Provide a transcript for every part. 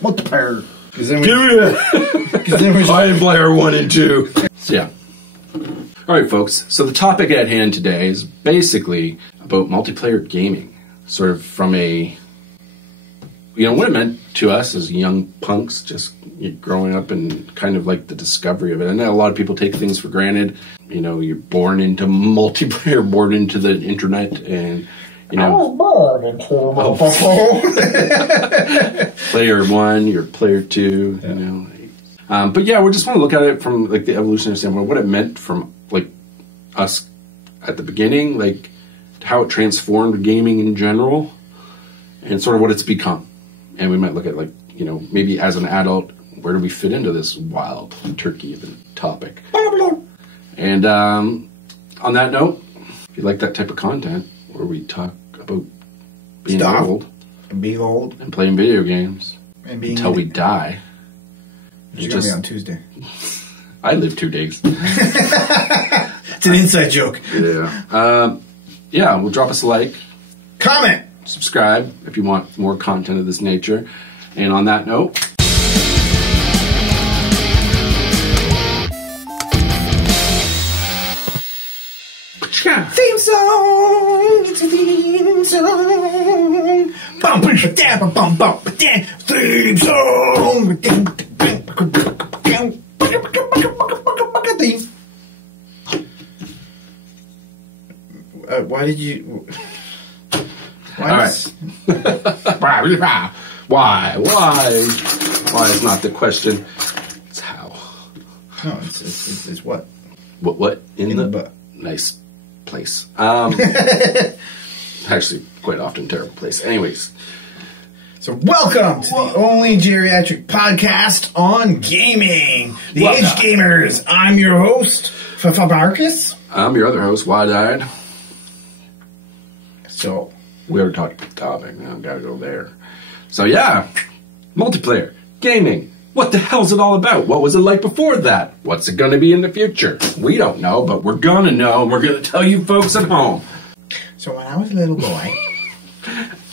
Multiplayer. Find player 1 and 2. So, yeah. Alright, folks. So the topic at hand today is basically about multiplayer gaming. Sort of from a... what it meant to us as young punks, just growing up and kind of like the discovery of it. I know a lot of people take things for granted. You're born into multiplayer, born into the internet, and I was born into multiplayer. Player 1, you're player 2, but yeah, we just want to look at it from like the evolutionary standpoint, what it meant from like us at the beginning, like how it transformed gaming in general, and sort of what it's become. And we might look at like, maybe as an adult, where do we fit into this wild turkey of a topic? And on that note, if you like that type of content, where we talk about being old, and playing video games, and being until we die. It's going to be on Tuesday. I live 2 days. It's an inside joke. Yeah. Well, drop us a like. Comment. Subscribe if you want more content of this nature. And on that note... Theme song! It's a theme song! Theme song! Why did you... Why is not the question. It's how. No, it's what? What? In the butt. Nice place. Actually, quite often terrible place. Anyways. So welcome to the only geriatric podcast on gaming. The Age Gamers. I'm your host, Pfarcus. I'm your other host, Widied. So... we already talked about the topic. Now I've got to go there. So yeah, multiplayer, gaming. What the hell's it all about? What was it like before that? What's it going to be in the future? We don't know, but we're going to know, and we're going to tell you folks at home. So when I was a little boy...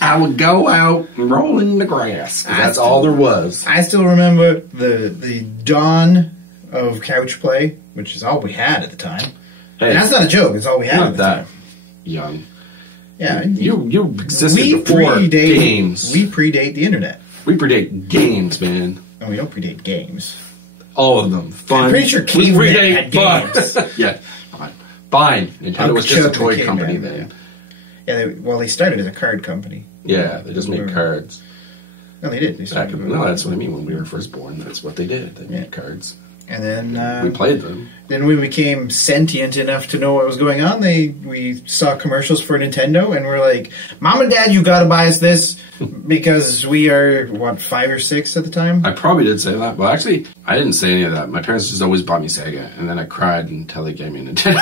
I would go out and roll in the grass. That's all there was. I still remember the dawn of couch play, which is all we had at the time. Hey, and that's not a joke. It's all we had at the time. Young. Yeah, you existed before games. We predate the internet. We predate games, man. And we don't predate games. All of them. Fun. I'm pretty sure Caveman had games. Yeah. Fine. Nintendo was just a toy company then. Yeah, they started as a card company. Yeah, they just made cards. No, they did. No, that's what I mean. When we were first born, that's what they did. They made cards. And then... we played them. Then we became sentient enough to know what was going on. We saw commercials for Nintendo, and we're like, Mom and Dad, you gotta buy us this, because we are, 5 or 6 at the time? I probably did say that. Well, actually, I didn't say any of that. My parents just always bought me Sega, and then I cried until they gave me a Nintendo.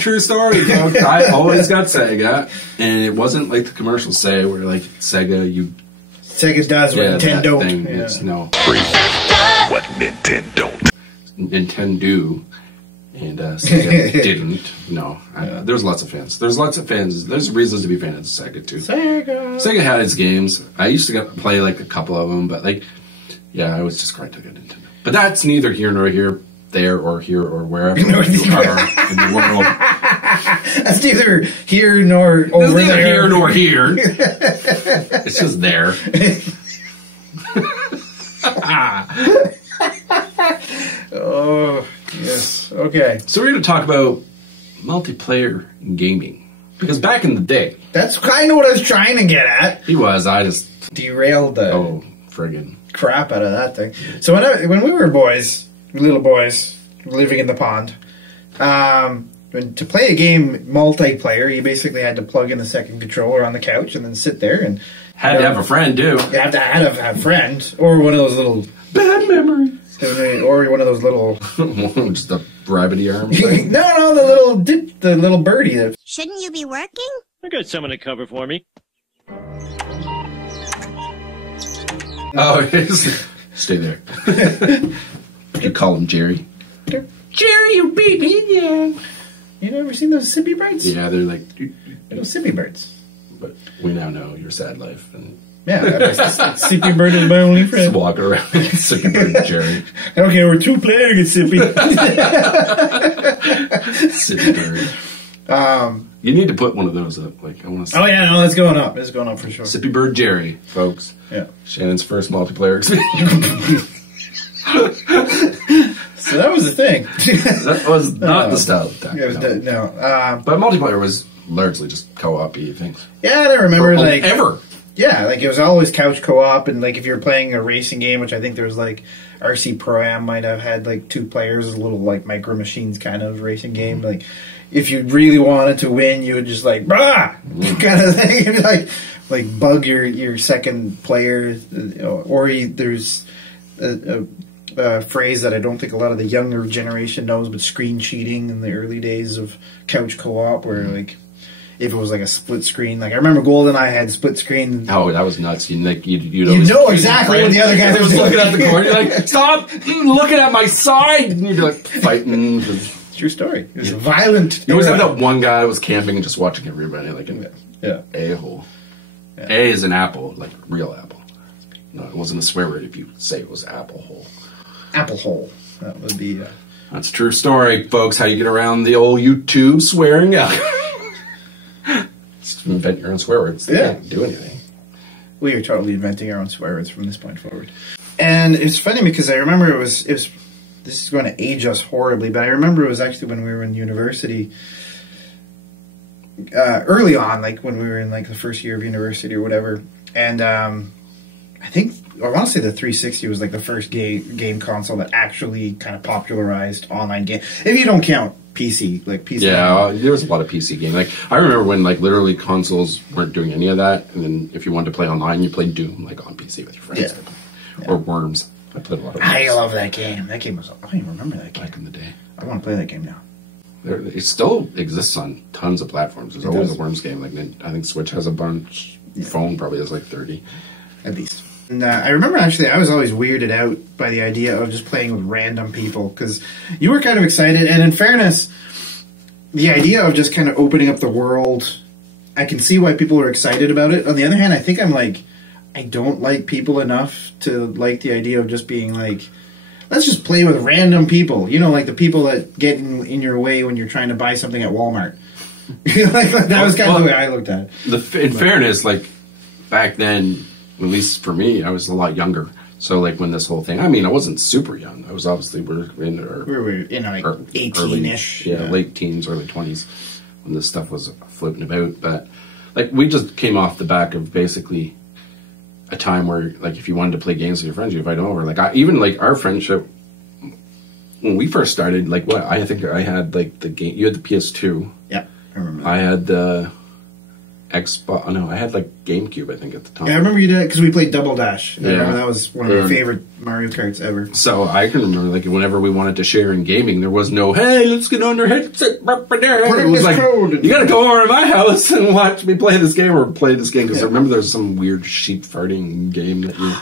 True story, folks. I always got Sega, and it wasn't like the commercials say, where like, Sega does what Nintendo don't. Yeah. It's no. What Nintendo don't. Nintendo. And Sega didn't. No. There's lots of fans. There's reasons to be fans of Sega, too. Sega had its games. I used to play like a couple of them, but like, yeah, I was just crying to get Nintendo. But that's neither here nor here, there or here or wherever you are in the world. That's neither here nor over there. Neither here nor here. It's just there. Oh, yes. Okay. So we're going to talk about multiplayer gaming. Because back in the day... That's kind of what I was trying to get at. I just... derailed the... Oh, friggin' crap out of that thing. So when we were little boys, living in the pond, to play a game multiplayer, you basically had to plug in the second controller on the couch and then sit there and... Had to have a friend, too. You had to have a friend. Or one of those little... Bad memories. Or one of those little... Just the rabbity arm. No, the little birdie. Shouldn't you be working? I got someone to cover for me. Oh, stay there. You call him Jerry. Jerry, you beat me again. You never seen those sippy birds? Yeah, they're like... Those sippy birds. but we now know your sad life and Yeah, Sippy Bird is my only friend. just walking around Sippy Bird Jerry. Okay, we're 2 playing it, Sippy. Sippy Bird. You need to put one of those up. Like I want to. Oh yeah, no, it's going up. It's going up for sure. Sippy Bird Jerry, folks. Yeah. Shannon's first multiplayer experience. So that was the thing. That was not the style of that. It was But multiplayer was largely just co-op-y things. Yeah, I remember like ever. Yeah, like it was always couch co-op, and like if you're playing a racing game, which I think there was like RC Pro-Am might have had like 2 players, a little like Micro Machines kind of racing game. Like if you really wanted to win, you would just like brah kind of thing, like bug your second player, or there's a phrase that I don't think a lot of the younger generation knows, but screen cheating in the early days of couch co-op, where like if it was like a split screen, like I remember GoldenEye had split screen. Oh, that was nuts! You'd know exactly what the other guy was looking at the corner. You're like, stop looking at my side, and you'd be like fighting. True story. It was violent. You always had that one guy that was camping and just watching everybody like an a-hole. Yeah. A is an apple, like real apple. No, it wasn't a swear word if you say it was apple hole. Apple hole. That would be. That's a true story, folks. How you get around the old YouTube swearing out. Just invent your own swear words. They can't do anything. We are totally inventing our own swear words from this point forward. And it's funny because I remember it was. This is going to age us horribly, but I remember it was actually when we were in university. Early on, like when we were in like the first year of university or whatever, and I think I want to say the 360 was like the first game console that actually kind of popularized online game. If you don't count PC, like PC. Yeah, there was a lot of PC games. Like I remember when like literally consoles weren't doing any of that, and then if you wanted to play online, you played Doom like on PC with your friends, or Worms. I played a lot of Worms. I love that game. That game was. I don't even remember that game back in the day. I want to play that game now. It still exists on tons of platforms. There's always a Worms game. Like I think Switch has a bunch. Phone probably has like 30, at least. And I remember actually I was always weirded out by the idea of just playing with random people because you were kind of excited, and in fairness, the idea of just kind of opening up the world, I can see why people are excited about it. On the other hand, I think I don't like people enough to like the idea of just being like, let's just play with random people. You know, like the people that get in your way when you're trying to buy something at Walmart. That was kind of the way I looked at it. In fairness, like back then, at least for me, I was a lot younger. So like when this whole thing, I mean, I wasn't super young. I was obviously we were in like 18-ish. Late teens, early 20s when this stuff was floating about. But like we just came off the back of basically a time where like if you wanted to play games with your friends, you invite them over. Like even like our friendship when we first started, like what I think I had like the game. You had the PS2. Yeah, I remember. I had the Xbox. No, I had like GameCube. I think at the time. Yeah, I remember you did because we played Double Dash. I remember that was one of my favorite Mario Karts ever. So I can remember like whenever we wanted to share in gaming, there was no hey, let's get on your headset. It was like you got to go over to my house and watch me play this game or play this game because I remember there was some weird sheep farting game that you.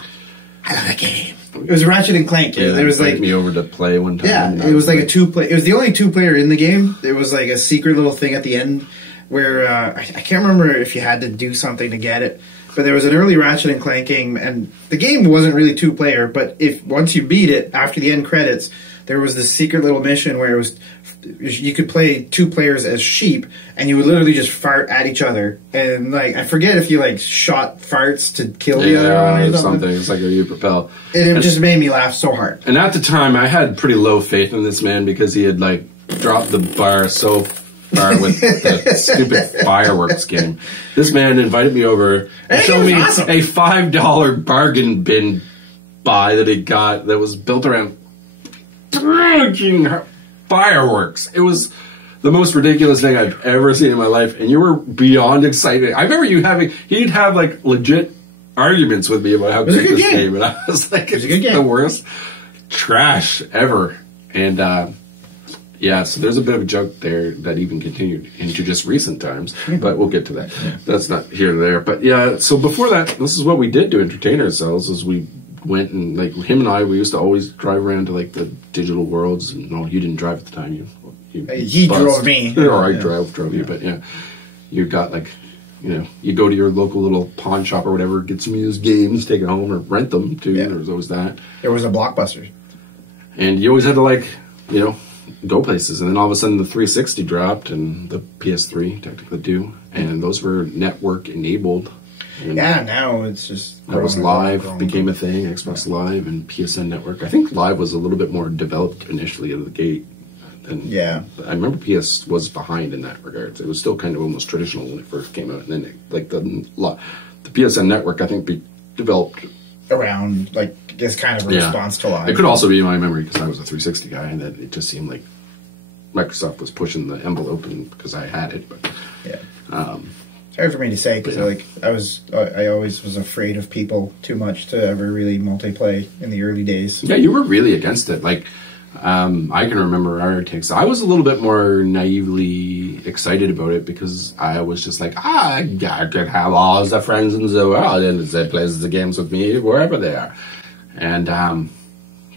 I love that game. It was Ratchet and Clank. Yeah, there was like me over to play one time. Yeah, it was like a 2-player. It was the only 2-player in the game. There was like a secret little thing at the end where I can't remember if you had to do something to get it, but there was an early Ratchet and Clank game, and the game wasn't really 2-player. But if once you beat it after the end credits, there was this secret little mission where it was you could play 2 players as sheep, and you would literally just fart at each other. And like I forget if you like shot farts to kill the other one or something. It's like you propel. And it just made me laugh so hard. And at the time, I had pretty low faith in this man because he had like dropped the bar so far with the stupid fireworks game. This man invited me over and showed me a $5 bargain bin buy that he got that was built around fireworks. It was the most ridiculous thing I've ever seen in my life, and you were beyond excited. I remember he'd have like legit arguments with me about how good this game, and I was like, it's the worst trash ever. And so there's a bit of a joke there that even continued into just recent times, but we'll get to that. That's not here or there. But yeah, so before that, this is what we did to entertain ourselves is we went and like him and I, we used to always drive around to like the digital worlds. And no, you didn't drive at the time. He drove me. Or I drove you, but yeah, you got like you know, you go to your local little pawn shop or whatever, get some used games, take it home, or rent them too. Yeah. There was always that. There was a Blockbuster. And you always had to, like, you know, go places. And then all of a sudden the 360 dropped and the PS3 technically too. And those were network enabled. And yeah, now it's just... that was Live, became a thing, Xbox Live and PSN Network. I think Live was a little bit more developed initially out of the gate. And yeah. I remember PS was behind in that regard. It was still kind of almost traditional when it first came out. And then, the PSN Network, I think, developed... around, like, as kind of a response to Live. It could also be my memory, because I was a 360 guy, and that it just seemed like Microsoft was pushing the envelope, and because I had it. But yeah. It's hard for me to say, because I always was afraid of people too much to ever really multiplayer in the early days. Yeah, you were really against it. Like, I can remember our takes. I was a little bit more naively excited about it because I was just like, I could have all the friends in the world and they play the games with me wherever they are. And,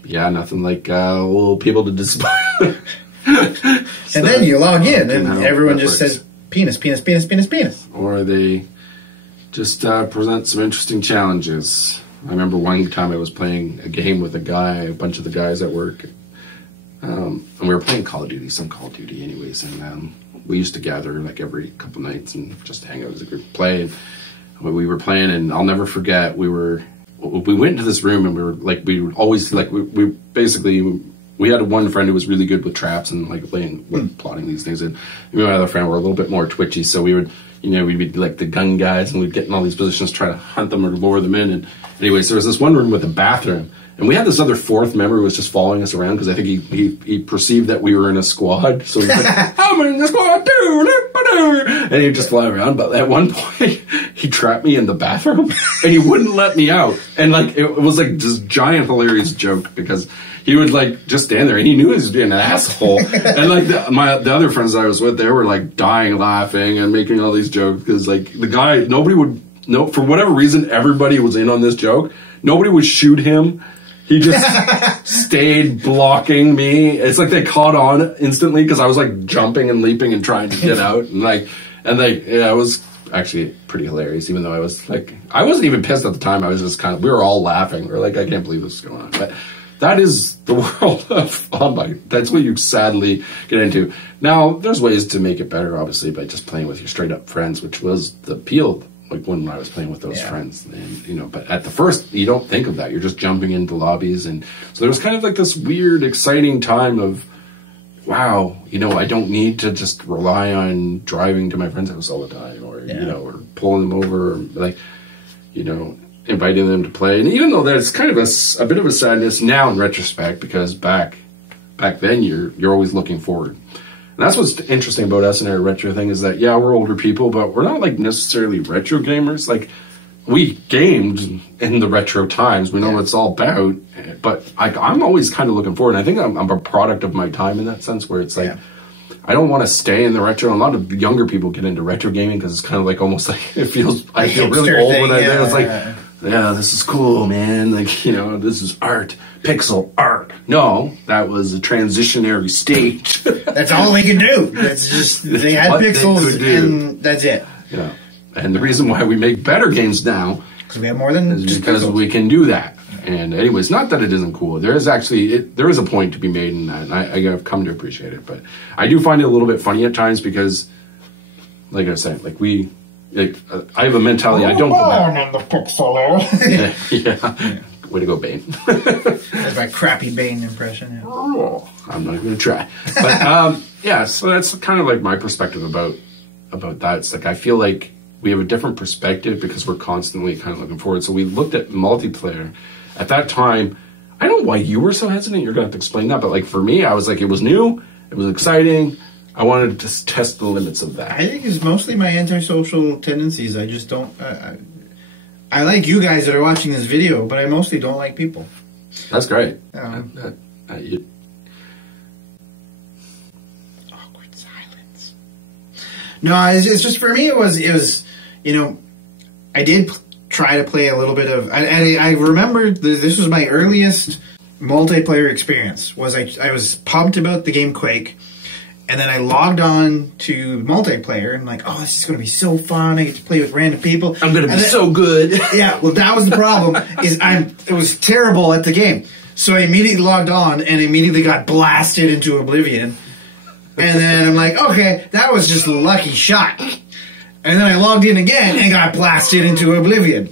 yeah, nothing like people to disappoint. And then you log in and everyone just says, penis, penis, penis, penis, penis. Or they just present some interesting challenges. I remember one time I was playing a game with a bunch of the guys at work. And we were playing Call of Duty, some Call of Duty anyways, and we used to gather like every couple nights and just hang out as a group, play. And we were playing, and I'll never forget, we went into this room, and we had one friend who was really good with traps and like plotting these things, and me and my other friend were a little bit more twitchy, so we'd be like the gun guys, and we'd get in all these positions, try to hunt them or lure them in. And anyways, there was this one room with a bathroom. And we had this other fourth member who was just following us around because I think he perceived that we were in a squad. So he was like, I'm in the squad too! And he'd just fly around. But at one point, he trapped me in the bathroom and he wouldn't let me out. And like, it was like this giant hilarious joke because he would like just stand there and he knew he was being an asshole. And like the other friends that I was with, they were like dying laughing and making all these jokes because like the guy, for whatever reason, everybody was in on this joke. Nobody would shoot him. He just stayed blocking me. It's like they caught on instantly because I was like jumping and leaping and trying to get out. It was actually pretty hilarious, even though I wasn't even pissed at the time. I was just we were all laughing. We were like, I can't believe this is going on. But that is the world of online. That's what you sadly get into. Now, there's ways to make it better, obviously, by just playing with your straight up friends, which was the appeal. Like when I was playing with those friends, and but at the first you don't think of that. You're just jumping into lobbies, and so there was kind of like this weird, exciting time of, wow, I don't need to just rely on driving to my friend's house all the time, or or pulling them over, or like, inviting them to play. And even though that's kind of a bit of a sadness now in retrospect, because back then you're always looking forward. And that's what's interesting about us and our retro thing is that, we're older people, but we're not like necessarily retro gamers. Like, we gamed in the retro times. We know what it's all about. But I'm always kind of looking forward. And I think I'm a product of my time in that sense, where it's like, I don't want to stay in the retro. A lot of younger people get into retro gaming because it's kind of like almost like I feel really old when I do it. It's like, this is cool, man. Like, this is art. Pixel art. No, that was a transitionary stage. That's all they could do. That's just, they had pixels and that's it. Yeah. And the reason why we make better games now because we have more than is just because pixels. We can do that. And anyways, not that it isn't cool. There is a point to be made in that, and I have come to appreciate it. But I do find it a little bit funny at times because, like I was saying, I have a mentality. I don't go back. On the pixel. Yeah. Way to go, Bane. That's my crappy Bane impression. Yeah. Oh, I'm not going to try. But so that's kind of like my perspective about that. It's like I feel like we have a different perspective because we're constantly kind of looking forward. So we looked at multiplayer. At that time, I don't know why you were so hesitant. You're going to have to explain that. But like for me, I was like, it was new. It was exciting. I wanted to just test the limits of that. I think it's mostly my antisocial tendencies. I just don't... I like you guys that are watching this video, but I mostly don't like people. That's great. Awkward silence. No, it's just for me. It was I did try to play a little bit of. I remember this was my earliest multiplayer experience. I was pumped about the game Quake, And then I logged on to multiplayer. I'm like, oh, this is going to be so fun. I get to play with random people. I'm going to be so good. Yeah, well, that was the problem. It was terrible at the game. So I immediately logged on and immediately got blasted into oblivion. And then I'm like, okay, that was just a lucky shot. And then I logged in again and got blasted into oblivion.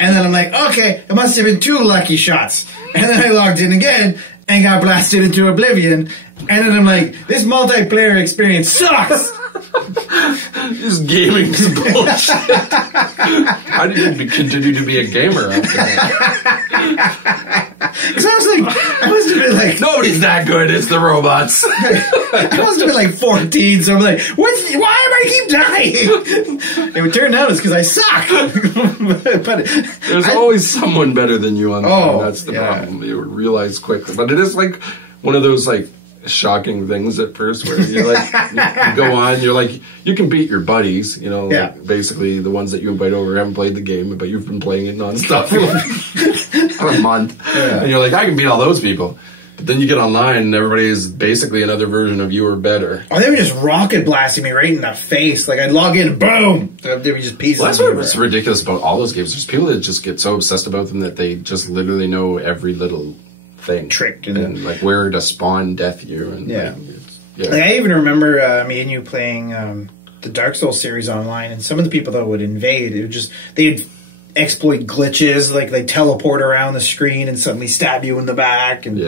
And then I'm like, okay, it must have been 2 lucky shots. And then I logged in again and got blasted into oblivion. And then I'm like, this multiplayer experience sucks. This gaming's bullshit. How did you continue to be a gamer after that? Because I must have been like... Nobody's that good, it's the robots. I must have been like 14, so I'm like, why am I keep dying? It would turn out it's because I suck. But there's always someone better than you on the game. Oh, That's the problem. You realize quickly. But it is like one of those like shocking things at first where you're like, you go on, you're like, you can beat your buddies, you know, like basically the ones that you invite over haven't played the game, but you've been playing it nonstop for like a month. Yeah. And you're like, I can beat all those people. But then you get online and everybody is basically another version of you or better. Oh, they were just rocket blasting me right in the face. Like, I'd log in, boom! They were just pieces. Well, that's what's ridiculous about all those games. There's people that just get so obsessed about them that they just literally know every little thing. Trick. And like where to spawn death you. And like, I even remember me and you playing the Dark Souls series online, and some of the people that would invade, it would just, they'd exploit glitches, like they teleport around the screen and suddenly stab you in the back. And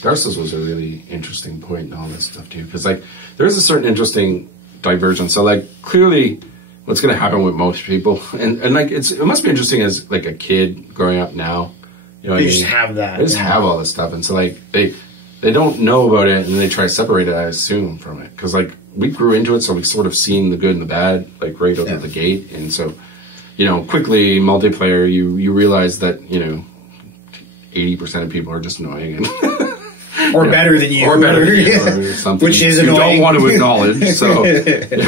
Dark Souls was a really interesting point and all this stuff too, because like there's a certain interesting divergence. So like clearly what's going to happen with most people, and like it must be interesting as like a kid growing up now, you know, they just have that, they just have all this stuff, and so like they don't know about it and they try to separate it, I assume, from it, because like we grew into it, so we've sort of seen the good and the bad like right out of the gate. And so, you know, quickly multiplayer, you realize that, you know, 80% of people are just annoying and or better than you, or something which is you annoying. don't want to acknowledge. So,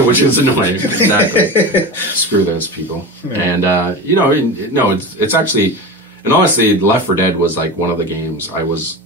which is annoying. Exactly. Screw those people. And you know, no, it's actually, and honestly, Left 4 Dead was like one of the games I was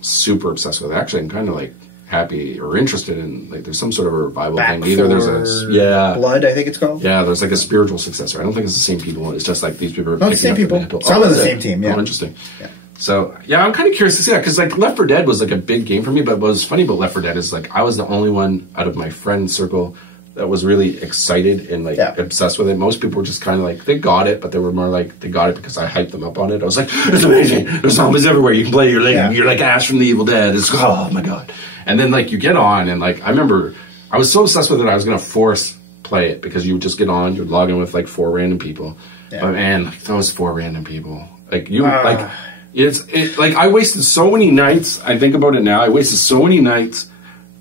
super obsessed with. Actually, I'm kind of like happy or interested in, like, there's some sort of a revival thing. Either there's a Blood, I think it's called. Yeah, there's like a spiritual successor. I don't think it's the same people. It's just like these people are the same people. Some of the same team. Yeah. Oh, interesting. Yeah. So yeah, I'm kind of curious to see that, because like Left 4 Dead was like a big game for me. But what was funny about Left 4 Dead is like I was the only one out of my friend circle that was really excited and like obsessed with it. Most people were just kind of like, they got it, but they were more like, they got it because I hyped them up on it. I was like, it's amazing. There's zombies everywhere. You can play. You're like Ash from the Evil Dead. It's, oh my god. And then like you get on, and like I remember I was so obsessed with it, I was gonna force play it, because you would just get on, you'd log in with like 4 random people. But man, like those 4 random people, like you like it's like I wasted so many nights. I think about it now. I wasted so many nights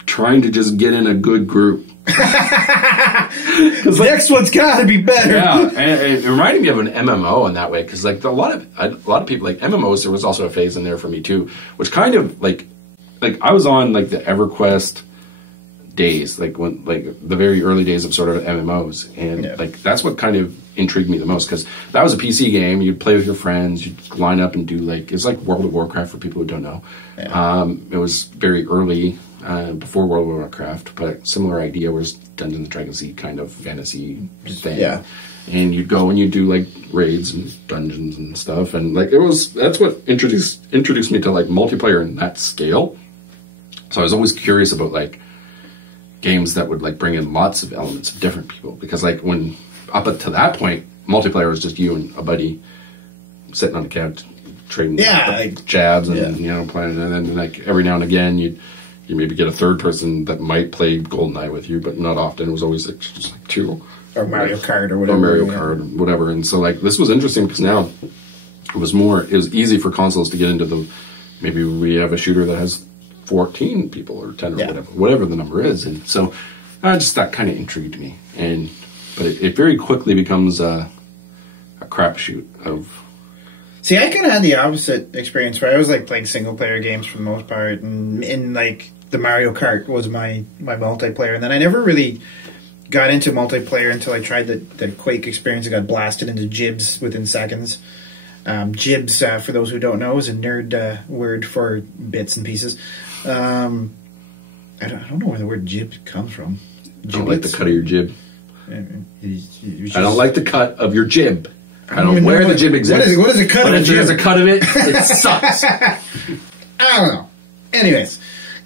trying to just get in a good group. Because next one's got to be better. Yeah, and it reminded me of an MMO in that way, because like a lot of people, like MMOs, there was also a phase in there for me too, which kind of like I was on like the EverQuest days, like when like the very early days of sort of MMOs, and like that's what kind of intrigued me the most, because that was a PC game. You'd play with your friends, you'd line up and do like, it's like World of Warcraft for people who don't know. It was very early, before World of Warcraft, but similar idea, was Dungeons and Dragons kind of fantasy thing. Yeah. And you'd go and you'd do like raids and dungeons and stuff, and like that's what introduced me to like multiplayer in that scale. So I was always curious about like games that would like bring in lots of elements of different people, because like when up to that point, multiplayer was just you and a buddy sitting on the couch trading like jabs and you know, playing, and then like every now and again you maybe get a third person that might play GoldenEye with you, but not often. It was always like just like 2 or Mario Kart or whatever. Or Mario Kart or whatever. And so like this was interesting, because now it was easy for consoles to get into the, maybe we have a shooter that has 14 people or 10 or whatever the number is. And so just that kind of intrigued me. But it very quickly becomes a crapshoot of... See, I kind of had the opposite experience, where I was like playing single player games for the most part, and in like the Mario Kart was my multiplayer, and then I never really got into multiplayer until I tried the Quake experience. I got blasted into jibs within seconds. Jibs, for those who don't know, is a nerd word for bits and pieces. I don't know where the word jib comes from. I don't like the cut of your jib. Just, I don't like the cut of your jib. I don't don't even know where know the jib exists. what is a cut but of a if there's jib? a cut of it, it sucks. I don't know. Anyways,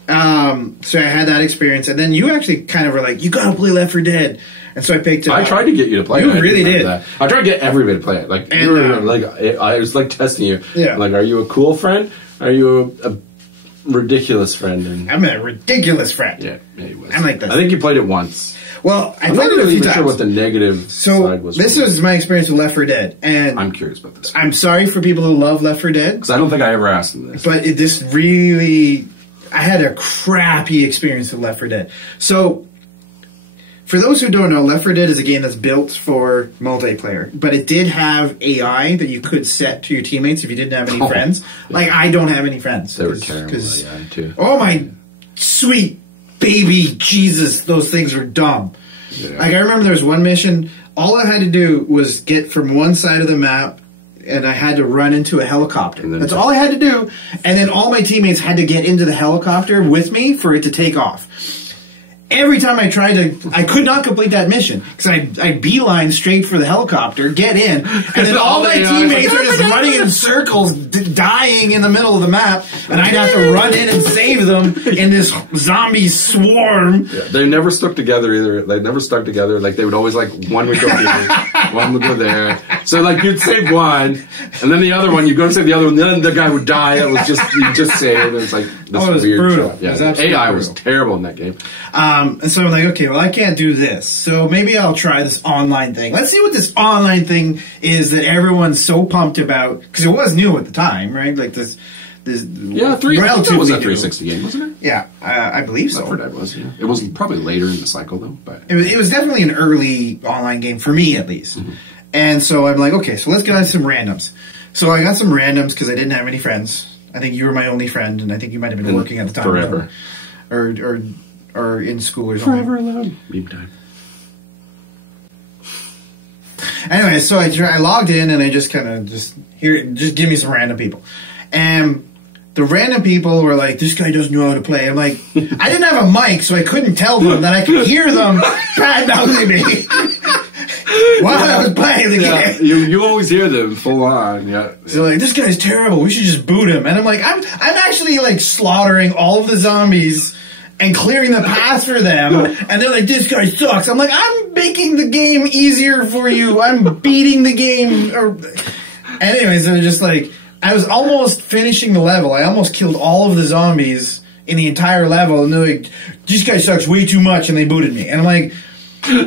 so I had that experience, and then you actually kind of were like, "You gotta play Left 4 Dead," and so I picked it up. I tried to get you to play You it. I really did. that. I tried to get everybody to play it. Like, And, you were, like I was like testing you. Yeah. Like, are you a cool friend? Are you a ridiculous friend? And I'm a ridiculous friend. yeah, he was. I'm like this. I think you played it once. Well, I I'm played not it a really few even times. sure what the negative So side was. this is my experience with Left 4 Dead, and I'm curious about this I'm sorry for people who love Left 4 Dead, because I don't think I ever asked him this. but this really, I had a crappy experience with Left 4 Dead. So, for those who don't know, Left 4 Dead is a game that's built for multiplayer, but it did have AI that you could set to your teammates if you didn't have any friends. Like, I don't have any friends. They were terrible. Yeah, too. Oh my sweet baby Jesus, those things were dumb. Yeah. Like, I remember there was one mission, all I had to do was get from one side of the map, and I had to run into a helicopter. That's all I had to do, and then all my teammates had to get into the helicopter with me for it to take off. Every time I tried to, I could not complete that mission, because I beeline straight for the helicopter, get in, and then all my teammates are just running in circles, dying in the middle of the map, and I'd have to run in and save them in this zombie swarm. Yeah, they never stuck together either. They never stuck together. Like, they would always, like, one would go here, one would go there. So, like, you'd save one, and then the other one, you'd go to save the other one, then the guy would die. It was just, you just saved. It was like this it was weird brutal. job. Yeah, It was the absolutely AI was brutal. terrible in that game. And so I'm like, okay, well, I can't do this. So maybe I'll try this online thing. Let's see what this online thing is that everyone's so pumped about. Because it was new at the time, right? Like this Yeah, I think that was a relatively new. 360 game, wasn't it? Yeah, I believe so. Left 4 Dead was, yeah. It was probably later in the cycle, though. But It was definitely an early online game, for me at least. Mm-hmm. And so I'm like, okay, so let's get some randoms. So I got some randoms because I didn't have any friends. I think you were my only friend, and I think you might have been working at the time. Forever. Or in school or something. Forever alone. Meme time. Anyway, so I logged in and I just kind of just give me some random people. And the random people were like, this guy doesn't know how to play. I'm like, I didn't have a mic, so I couldn't tell them that I could hear them bad-mouthing me while I was playing the game. You always hear them full on, yeah. So like, this guy's terrible. We should just boot him. And I'm like, I'm actually like slaughtering all of the zombies and clearing the path for them. And they're like, this guy sucks. I'm like, I'm making the game easier for you. I'm beating the game. Anyways, they're just like, I was almost finishing the level. I almost killed all of the zombies in the entire level. And they're like, this guy sucks way too much. And they booted me. And I'm like,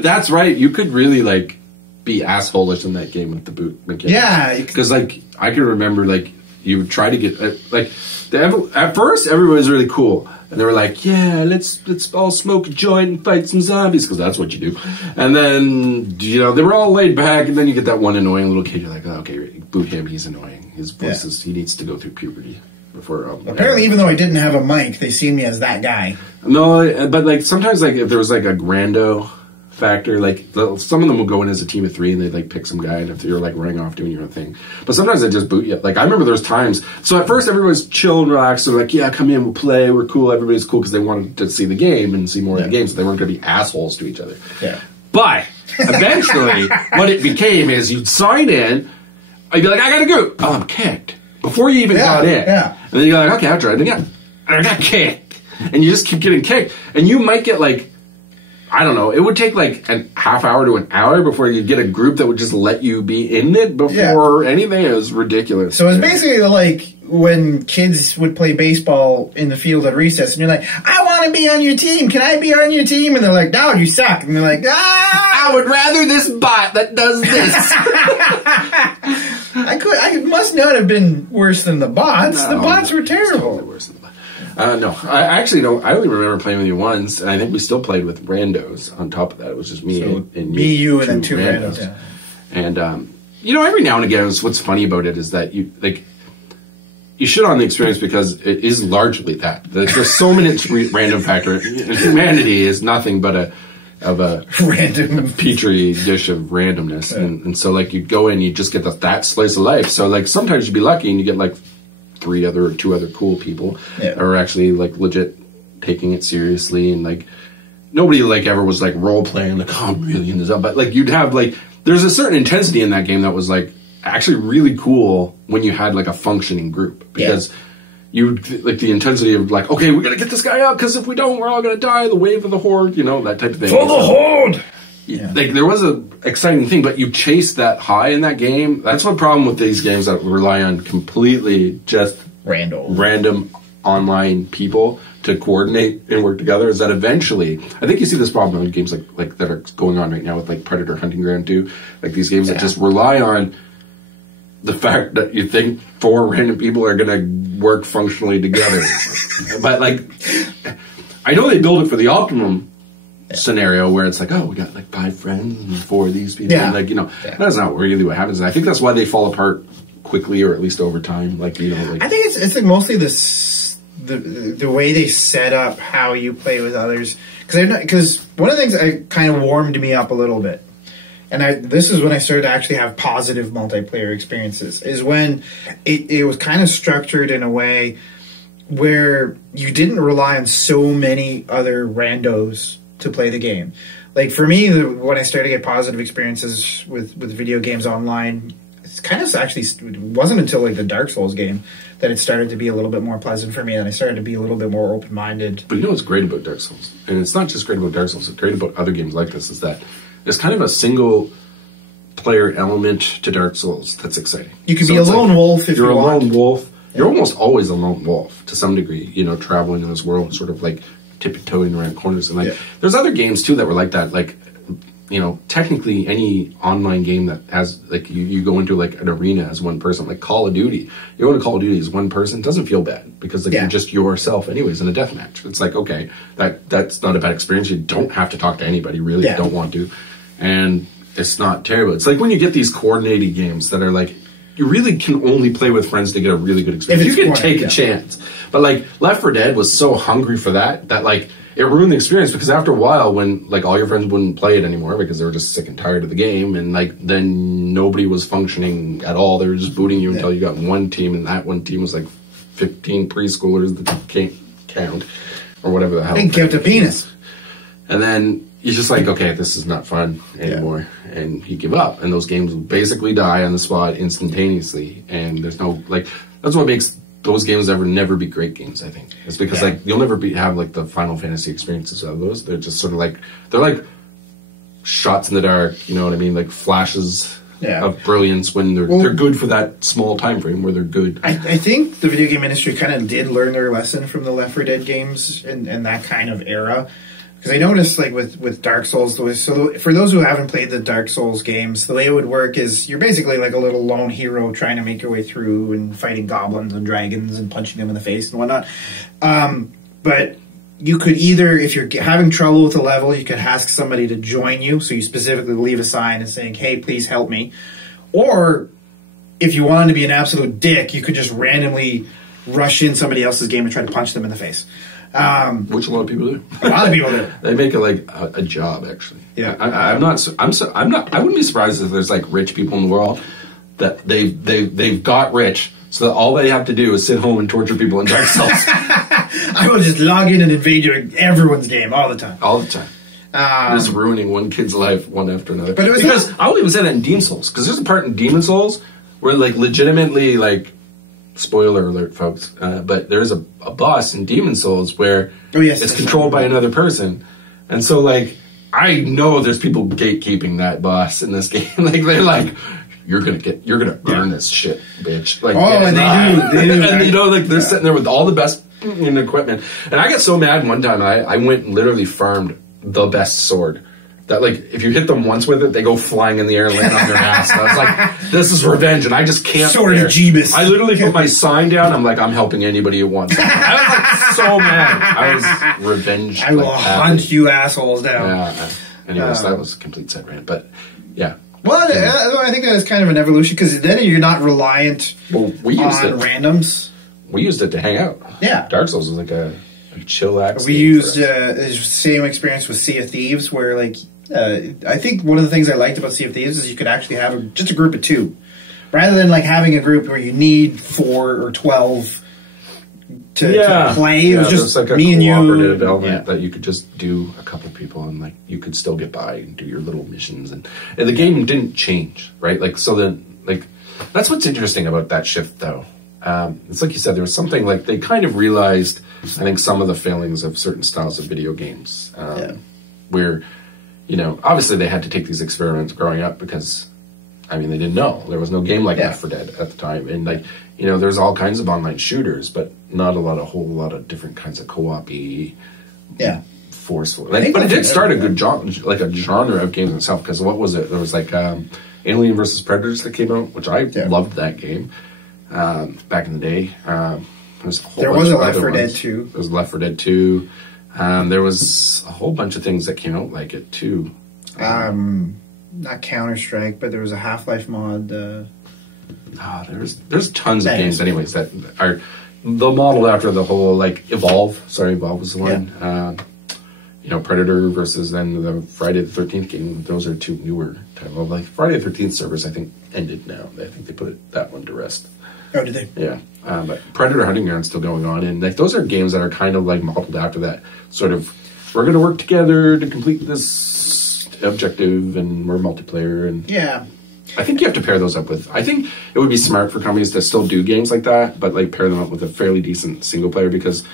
that's right. You could really, like, be assholish in that game with the boot mechanic. yeah. Because, like, I can remember, like, you would try to get, like, at first, everyone was really cool. And they were like, yeah, let's all smoke a joint and fight some zombies, because that's what you do. And then, you know, they were all laid back, and then you get that one annoying little kid. You're like, oh, okay, boot him, he's annoying. His voice is, he needs to go through puberty. Before, apparently, even though I didn't have a mic, they seen me as that guy. No, but, like, sometimes, like, if there was, like, a grando factor, like, some of them will go in as a team of 3 and they'd like pick some guy, and if you're like running off doing your own thing, but sometimes they just boot you. Like, I remember there was times, so at first everyone's chill and relaxed, so like, yeah, come in, we'll play, we're cool, everybody's cool, because they wanted to see the game and see more of the game, so they weren't going to be assholes to each other. Yeah. But eventually what it became is you'd sign in, I'd be like, I gotta go, oh, I'm kicked before you even got in, and then you're like, okay, I'll try it again, and I got kicked, and you just keep getting kicked, and you might get like, I don't know, it would take like a half hour to an hour before you'd get a group that would just let you be in it before anything. It was ridiculous. So it's basically like when kids would play baseball in the field at recess, and you're like, I want to be on your team. Can I be on your team? And they're like, no, you suck. And they're like, I would rather this bot that does this. I must not have been worse than the bots. No, the bots were terrible. Totally worse than the bots. No, I actually don't. I only remember playing with you once, and I think we still played with randos on top of that. It was just me and you, and then two randos. Yeah. And, you know, every now and again, what's funny about it is that you shit on the experience because it is largely that. There's so many random factor. Humanity is nothing but a random petri dish of randomness. Yeah. And so, like, you go in, you just get that slice of life. So, like, sometimes you'd be lucky and you get, like, 2 other cool people are actually like legit taking it seriously, and like nobody like ever was like role playing like, oh, I'm really into this, but like you'd have like there's a certain intensity in that game that was like actually really cool when you had like a functioning group, because you like the intensity of like, okay, we gotta get this guy out because if we don't, we're all gonna die. The wave of the horde, you know, that type of thing. For the horde. Yeah. Like there was a exciting thing, but you chased that high in that game. That's one problem with these games that rely on completely just random online people to coordinate and work together. Is that eventually, I think you see this problem in games like that are going on right now with like Predator Hunting Ground 2, like these games that just rely on the fact that you think 4 random people are going to work functionally together. But like, I know they build it for the optimum scenario where it's like, oh, we got like 5 friends and 4 of these people. And like, you know, that's not really what happens. And I think that's why they fall apart quickly, or at least over time. Like, you know, like, I think it's like mostly the way they set up how you play with others. Because one of the things that kind of warmed me up a little bit, and this is when I started to actually have positive multiplayer experiences, is when it was kind of structured in a way where you didn't rely on so many other randos to play the game. Like for me, when I started to get positive experiences with video games online, it's kind of actually, it wasn't until like the Dark Souls game that it started to be a little bit more pleasant for me, and I started to be a little bit more open-minded. But you know what's great about Dark Souls? And it's not just great about Dark Souls, it's great about other games like this, is that there's kind of a single player element to Dark Souls that's exciting. You can be a lone wolf if you want. You're a lone wolf. You're almost always a lone wolf to some degree, you know, traveling in this world, sort of like tiptoeing around corners. And like, there's other games too that were like that. Like, you know, technically any online game that has like you go into like an arena as one person, like Call of Duty. You go into Call of Duty as one person, it doesn't feel bad because like you're just yourself anyways in a deathmatch. It's like, okay, that's not a bad experience. You don't have to talk to anybody really. You don't want to, and it's not terrible. It's like when you get these coordinated games that are like, you really can only play with friends to get a really good experience. You can take a chance. But like Left 4 Dead was so hungry for that like it ruined the experience, because after a while when like all your friends wouldn't play it anymore because they were just sick and tired of the game, and like then nobody was functioning at all. They were just booting you until you got one team, and that one team was like 15 preschoolers that can't count or whatever the hell. They count a penis. And then you're just like, okay, this is not fun anymore. And you give up. And those games basically die on the spot instantaneously. And there's no, like, that's what makes those games never be great games, I think. It's because, like, you'll never have, like, the Final Fantasy experiences of those. They're just sort of like, they're like shots in the dark, you know what I mean? Like flashes of brilliance when they're good for that small time frame where they're good. I think the video game industry kind of did learn their lesson from the Left 4 Dead games and that kind of era. Because I noticed, like, with Dark Souls, so for those who haven't played the Dark Souls games, the way it would work is you're basically like a little lone hero trying to make your way through and fighting goblins and dragons and punching them in the face and whatnot. But you could either, if you're having trouble with a level, you could ask somebody to join you, so you specifically leave a sign and saying, hey, please help me. Or, if you wanted to be an absolute dick, you could just randomly rush in somebody else's game and try to punch them in the face. Which a lot of people do. A lot of people do. They make it like a job, actually. Yeah, I'm not. I wouldn't be surprised if there's like rich people in the world that they've got rich, so that all they have to do is sit home and torture people in Dark Souls. I will just log in and invade everyone's game all the time. All the time. Just ruining one kid's life one after another. But because I would even say that in Demon Souls, because there's a part in Demon Souls where like legitimately like. Spoiler alert, folks. But there's a boss in Demon Souls where it's controlled by another person. And so, like, I know there's people gatekeeping that boss in this game. Like, they're like, you're gonna earn this shit, bitch. Like, and they do. And, you know, like, they're sitting there with all the best equipment. And I got so mad one time, I went and literally farmed the best sword. That, like, if you hit them once with it, they go flying in the air and land on their ass. And I was like, this is revenge, and I just can't. Sword of Jeebus. I literally put my sign down. I'm like, I'm helping anybody who wants it. I was like so mad. I was revenge. I will hunt you assholes down. Yeah. Anyways, that was a complete side rant, but yeah. Well, I think that is kind of an evolution, because then you're not reliant on randoms. We used it to hang out. Yeah. Dark Souls was like a chillax. We used the same experience with Sea of Thieves, where, like, I think one of the things I liked about Sea of Thieves is you could actually have just a group of 2. Rather than, like, having a group where you need 4 or 12 to play. It was just like a me and you. cooperative element that you could just do a couple people and like you could still get by and do your little missions and the game didn't change, right? Like so then like that's what's interesting about that shift though. It's like you said, there was something like they kind of realized, I think, some of the failings of certain styles of video games, where, you know, obviously they had to take these experiments growing up because, I mean, they didn't know. There was no game like Left 4 Dead at the time. And, like, you know, there's all kinds of online shooters, but not a whole lot of different kinds of co-op-y, forceful. Like, but it did start a good like a genre of games itself, because what was it? There was, like, Alien vs. Predators that came out, which I loved that game. Back in the day, there was a Left 4 Dead 2. There was Left 4 Dead 2. There was a whole bunch of things that came out like it too. Not Counter-Strike, but there was a Half-Life mod. There's tons of games, anyways, that are modeled after the whole like Evolve. Sorry, Evolve was the one. You know, Predator versus then the Friday the 13th game. Those are two newer type of like Friday the 13th servers. I think ended now. I think they put that one to rest. Oh, did they? Yeah, but Predator Hunting Ground's still going on, and like those are games that are kind of like modeled after that sort of. We're going to work together to complete this objective, and we're multiplayer. And I think you have to pair those up with. I think it would be smart for companies to still do games like that, but like pair them up with a fairly decent single player. Because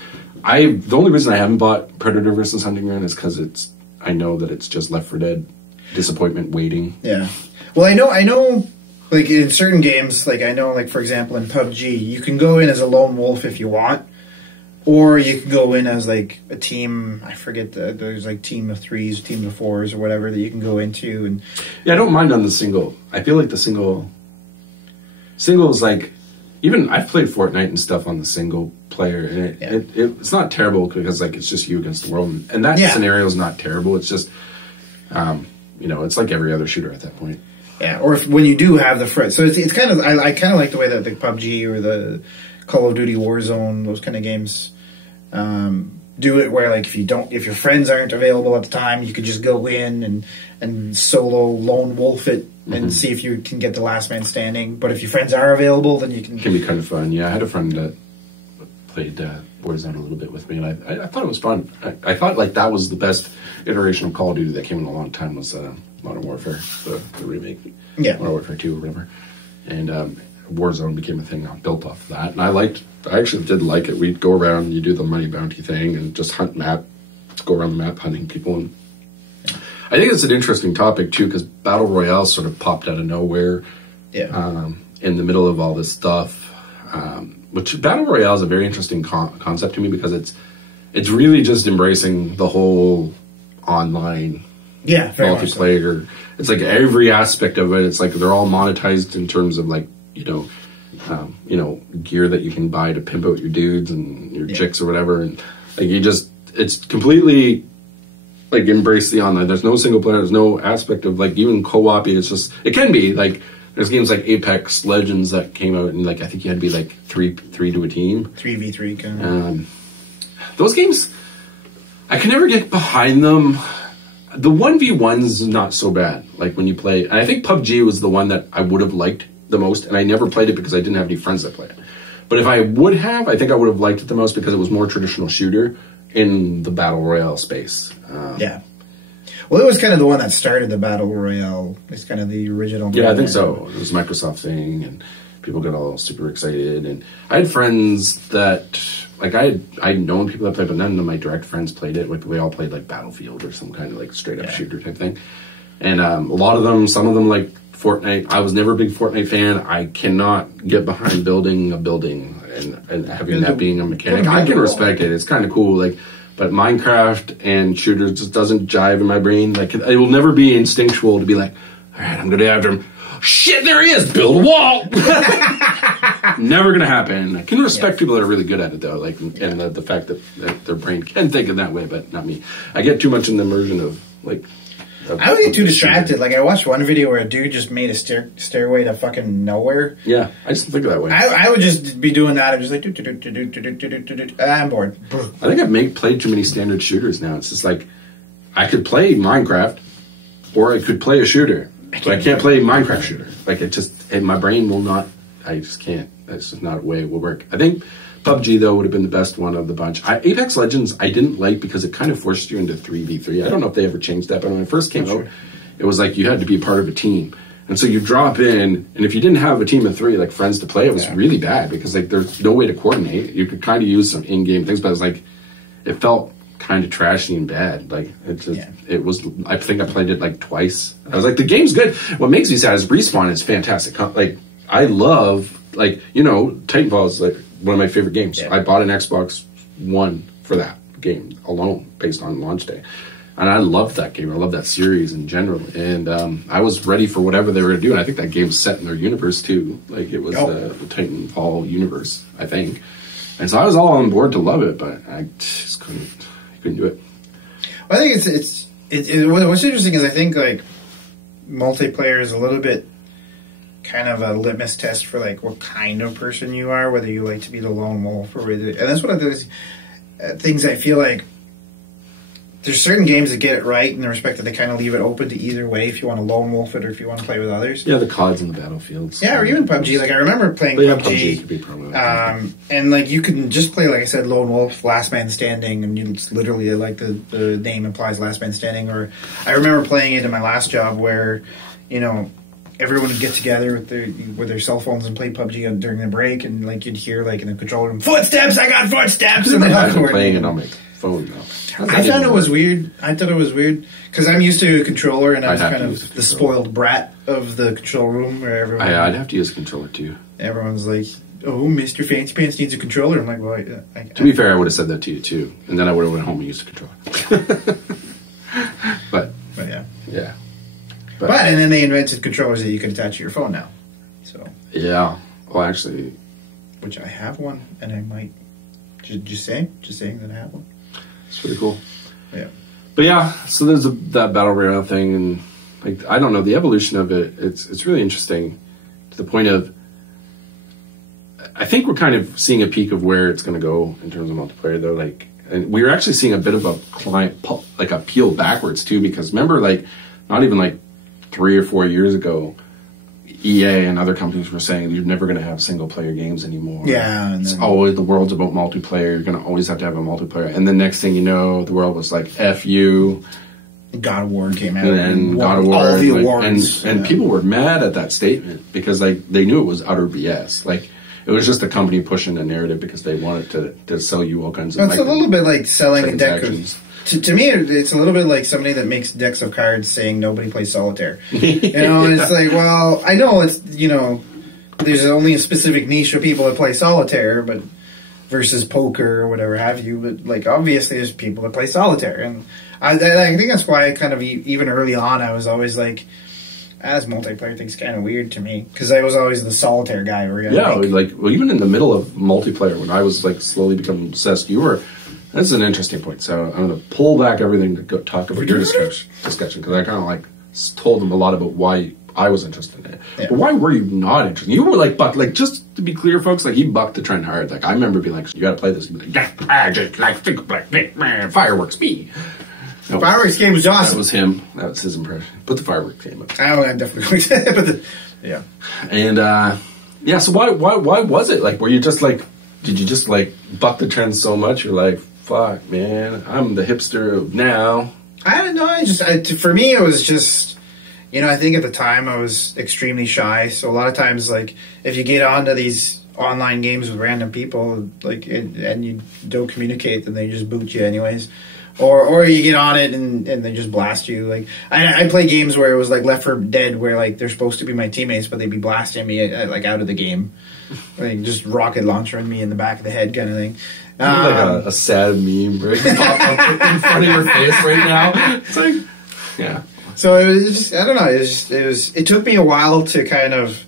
the only reason I haven't bought Predator versus Hunting Ground is because I know that it's just Left 4 Dead disappointment waiting. Yeah. Well, I know. Like, in certain games, like, I know, like, for example, in PUBG, you can go in as a lone wolf if you want, or you can go in as, like, a team, I forget, there's, like, team of threes, team of fours, or whatever that you can go into. And yeah, I don't mind on the single. I feel like the single is, like, even, I've played Fortnite and stuff on the single player, and it's not terrible because, like, it's just you against the world, and that scenario is not terrible. It's just, you know, it's like every other shooter at that point. Yeah, or when you do have the so it's kind of I kind of like the way that the PUBG or the Call of Duty Warzone, those kind of games, do it where like if your friends aren't available at the time, you could just go in and solo lone wolf it and see if you can get the last man standing. But if your friends are available, then you can. It can be kind of fun. Yeah, I had a friend that played Warzone a little bit with me, and I thought it was fun. I thought like that was the best iteration of Call of Duty that came in a long time was. Modern Warfare, the remake, Modern Warfare 2 or whatever, and Warzone became a thing built off of that, and I actually did like it. We'd go around, you do the money bounty thing, and just go around the map hunting people, and I think it's an interesting topic too, because Battle Royale sort of popped out of nowhere, in the middle of all this stuff, which Battle Royale is a very interesting concept to me, because it's really just embracing the whole online multiplayer. So. It's like every aspect of it. It's like they're all monetized in terms of like you know gear that you can buy to pimp out your dudes and your chicks or whatever. And like it's completely like embrace the online. There's no single player. There's no aspect of like even co-op. It's just it can be like there's games like Apex Legends that came out and like I think you had to be like three to a team. 3v3 kind of. Those games, I can never get behind them. The 1v1s is not so bad, like when you play. And I think PUBG was the one that I would have liked the most, and I never played it because I didn't have any friends that played it. But if I would have, I think I would have liked it the most because it was more traditional shooter in the Battle Royale space. Well, it was kind of the one that started the Battle Royale. It's kind of the original. Yeah, I think so. It was a Microsoft thing, and people got all super excited. And I had friends that... Like, I'd known people that played, but none of my direct friends played it. Like, we all played, like, Battlefield or some kind of, like, straight-up shooter type thing. And some of them, like, Fortnite. I was never a big Fortnite fan. I cannot get behind building a building and having that being a mechanic. I can respect it. It's kind of cool. Like, but Minecraft and shooters just doesn't jive in my brain. Like, it will never be instinctual to be like, all right, I'm going to after him. Shit, there he is. Build a wall. Never gonna happen. I can respect people that are really good at it though, like and the fact that their brain can think in that way, but not me. I get too much in the immersion of like. I would get too distracted. Like I watched one video where a dude just made a stairway to fucking nowhere. Yeah, I just think of that way. I would just be doing that and just like I'm bored. I think I've played too many standard shooters now. It's just like I could play Minecraft or I could play a shooter, but I can't play Minecraft shooter. Like it just my brain will not. I just can't. That's just not a way it will work. I think PUBG, though, would have been the best one of the bunch. Apex Legends, I didn't like because it kind of forced you into 3v3. I don't know if they ever changed that, but when it first came out, it was like you had to be a part of a team. And so you drop in, and if you didn't have a team of 3, like friends to play, it was really bad because like there's no way to coordinate. You could kind of use some in-game things, but it was like, it felt kind of trashy and bad. Like it just, it was. I think I played it like twice. I was like, the game's good. What makes me sad is Respawn is fantastic. Like I love, like, you know, Titanfall is like one of my favorite games. I bought an Xbox One for that game alone, based on launch day. And I loved that game. I love that series in general. And I was ready for whatever they were going to do. And I think that game's set in their universe, too. Like, it was the Titanfall universe, I think. And so I was all on board to love it, but I just couldn't do it. Well, I think what's interesting is I think, like, multiplayer is a little bit kind of a litmus test for, like, what kind of person you are, whether you like to be the lone wolf or whether... And that's one of those things I feel like there's certain games that get it right in the respect that they kind of leave it open to either way if you want to lone wolf it or if you want to play with others. Yeah, the CODs and the Battlefields. Yeah, or even PUBG. Like, I remember playing PUBG. Could be probably and, like, you can just play, like I said, lone wolf, last man standing, and it's literally, like, the name implies last man standing. Or I remember playing it in my last job where, you know, everyone would get together with their cell phones and play PUBG during the break, and, like, you'd hear, like, in the control room, footsteps, I got footsteps! And I've been playing it on my phone now. I thought it was weird. Because I'm used to a controller, and I'm kind of the spoiled brat of the control room where everyone... I'd have to use a controller, too. Everyone's like, oh, Mr. Fancy Pants needs a controller. I'm like, well, to be fair, I would have said that to you, too. And then I would have went home and used a controller. but yeah. Yeah. But and then they invented controllers that you could attach to your phone now. So yeah. Well, actually... Which I have one, and I might... Just saying that I have one. It's pretty cool. Yeah. But yeah, so there's that BattleRoyale thing, and like I don't know, the evolution of it, it's really interesting to the point of I think we're kind of seeing a peak of where it's going to go in terms of multiplayer, though. Like, and we're actually seeing a bit of a client, like a peel backwards too, because remember, like, not even like 3 or 4 years ago, EA and other companies were saying you're never going to have single-player games anymore. Yeah. It's always, the world's about multiplayer. You're going to always have to have a multiplayer. And the next thing you know, the world was like, F you. God of War came out. And then God of War. All the awards. And people were mad at that statement because, like, they knew it was utter BS. Like, it was just the company pushing the narrative because they wanted to sell you all kinds of... It's a little bit like selling a deck of... To me, it's a little bit like somebody that makes decks of cards saying nobody plays solitaire. You know, it's like, well, I know it's, you know, there's only a specific niche of people that play solitaire, but versus poker or whatever have you. But, like, obviously there's people that play solitaire. And I think that's why I kind of, even early on, I was always like, this multiplayer thing's kind of weird to me. Because I was always the solitaire guy. Well, even in the middle of multiplayer, when I was, like, slowly becoming obsessed, you were... That's an interesting point. So I'm going to pull back everything to go talk about your discussion because I kind of like told them a lot about why I was interested in it. Yeah. But why were you not interested? You were like, but like, just to be clear, folks, like, he bucked the trend hard. Like, I remember being like, you got to play this. Like, yeah, I just like single player, fireworks, me. The fireworks game was awesome. That was him. That was his impression. Put the fireworks game up. I definitely. Yeah. And yeah. So why was it like? Were you just like? Did you just like buck the trend so much? You're like, fuck, man, I'm the hipster of now. I don't know. For me, it was just, you know, I think at the time I was extremely shy. So a lot of times, like, if you get onto these online games with random people, like, and you don't communicate, then they just boot you anyways. Or you get on it and they just blast you. Like, I play games where it was like Left 4 Dead, where like they're supposed to be my teammates, but they'd be blasting me like out of the game, like just rocket launchering me in the back of the head, kind of thing. Like a sad meme right pop up in front of your face right now. It's like, yeah. So it was just, I don't know. It took me a while to kind of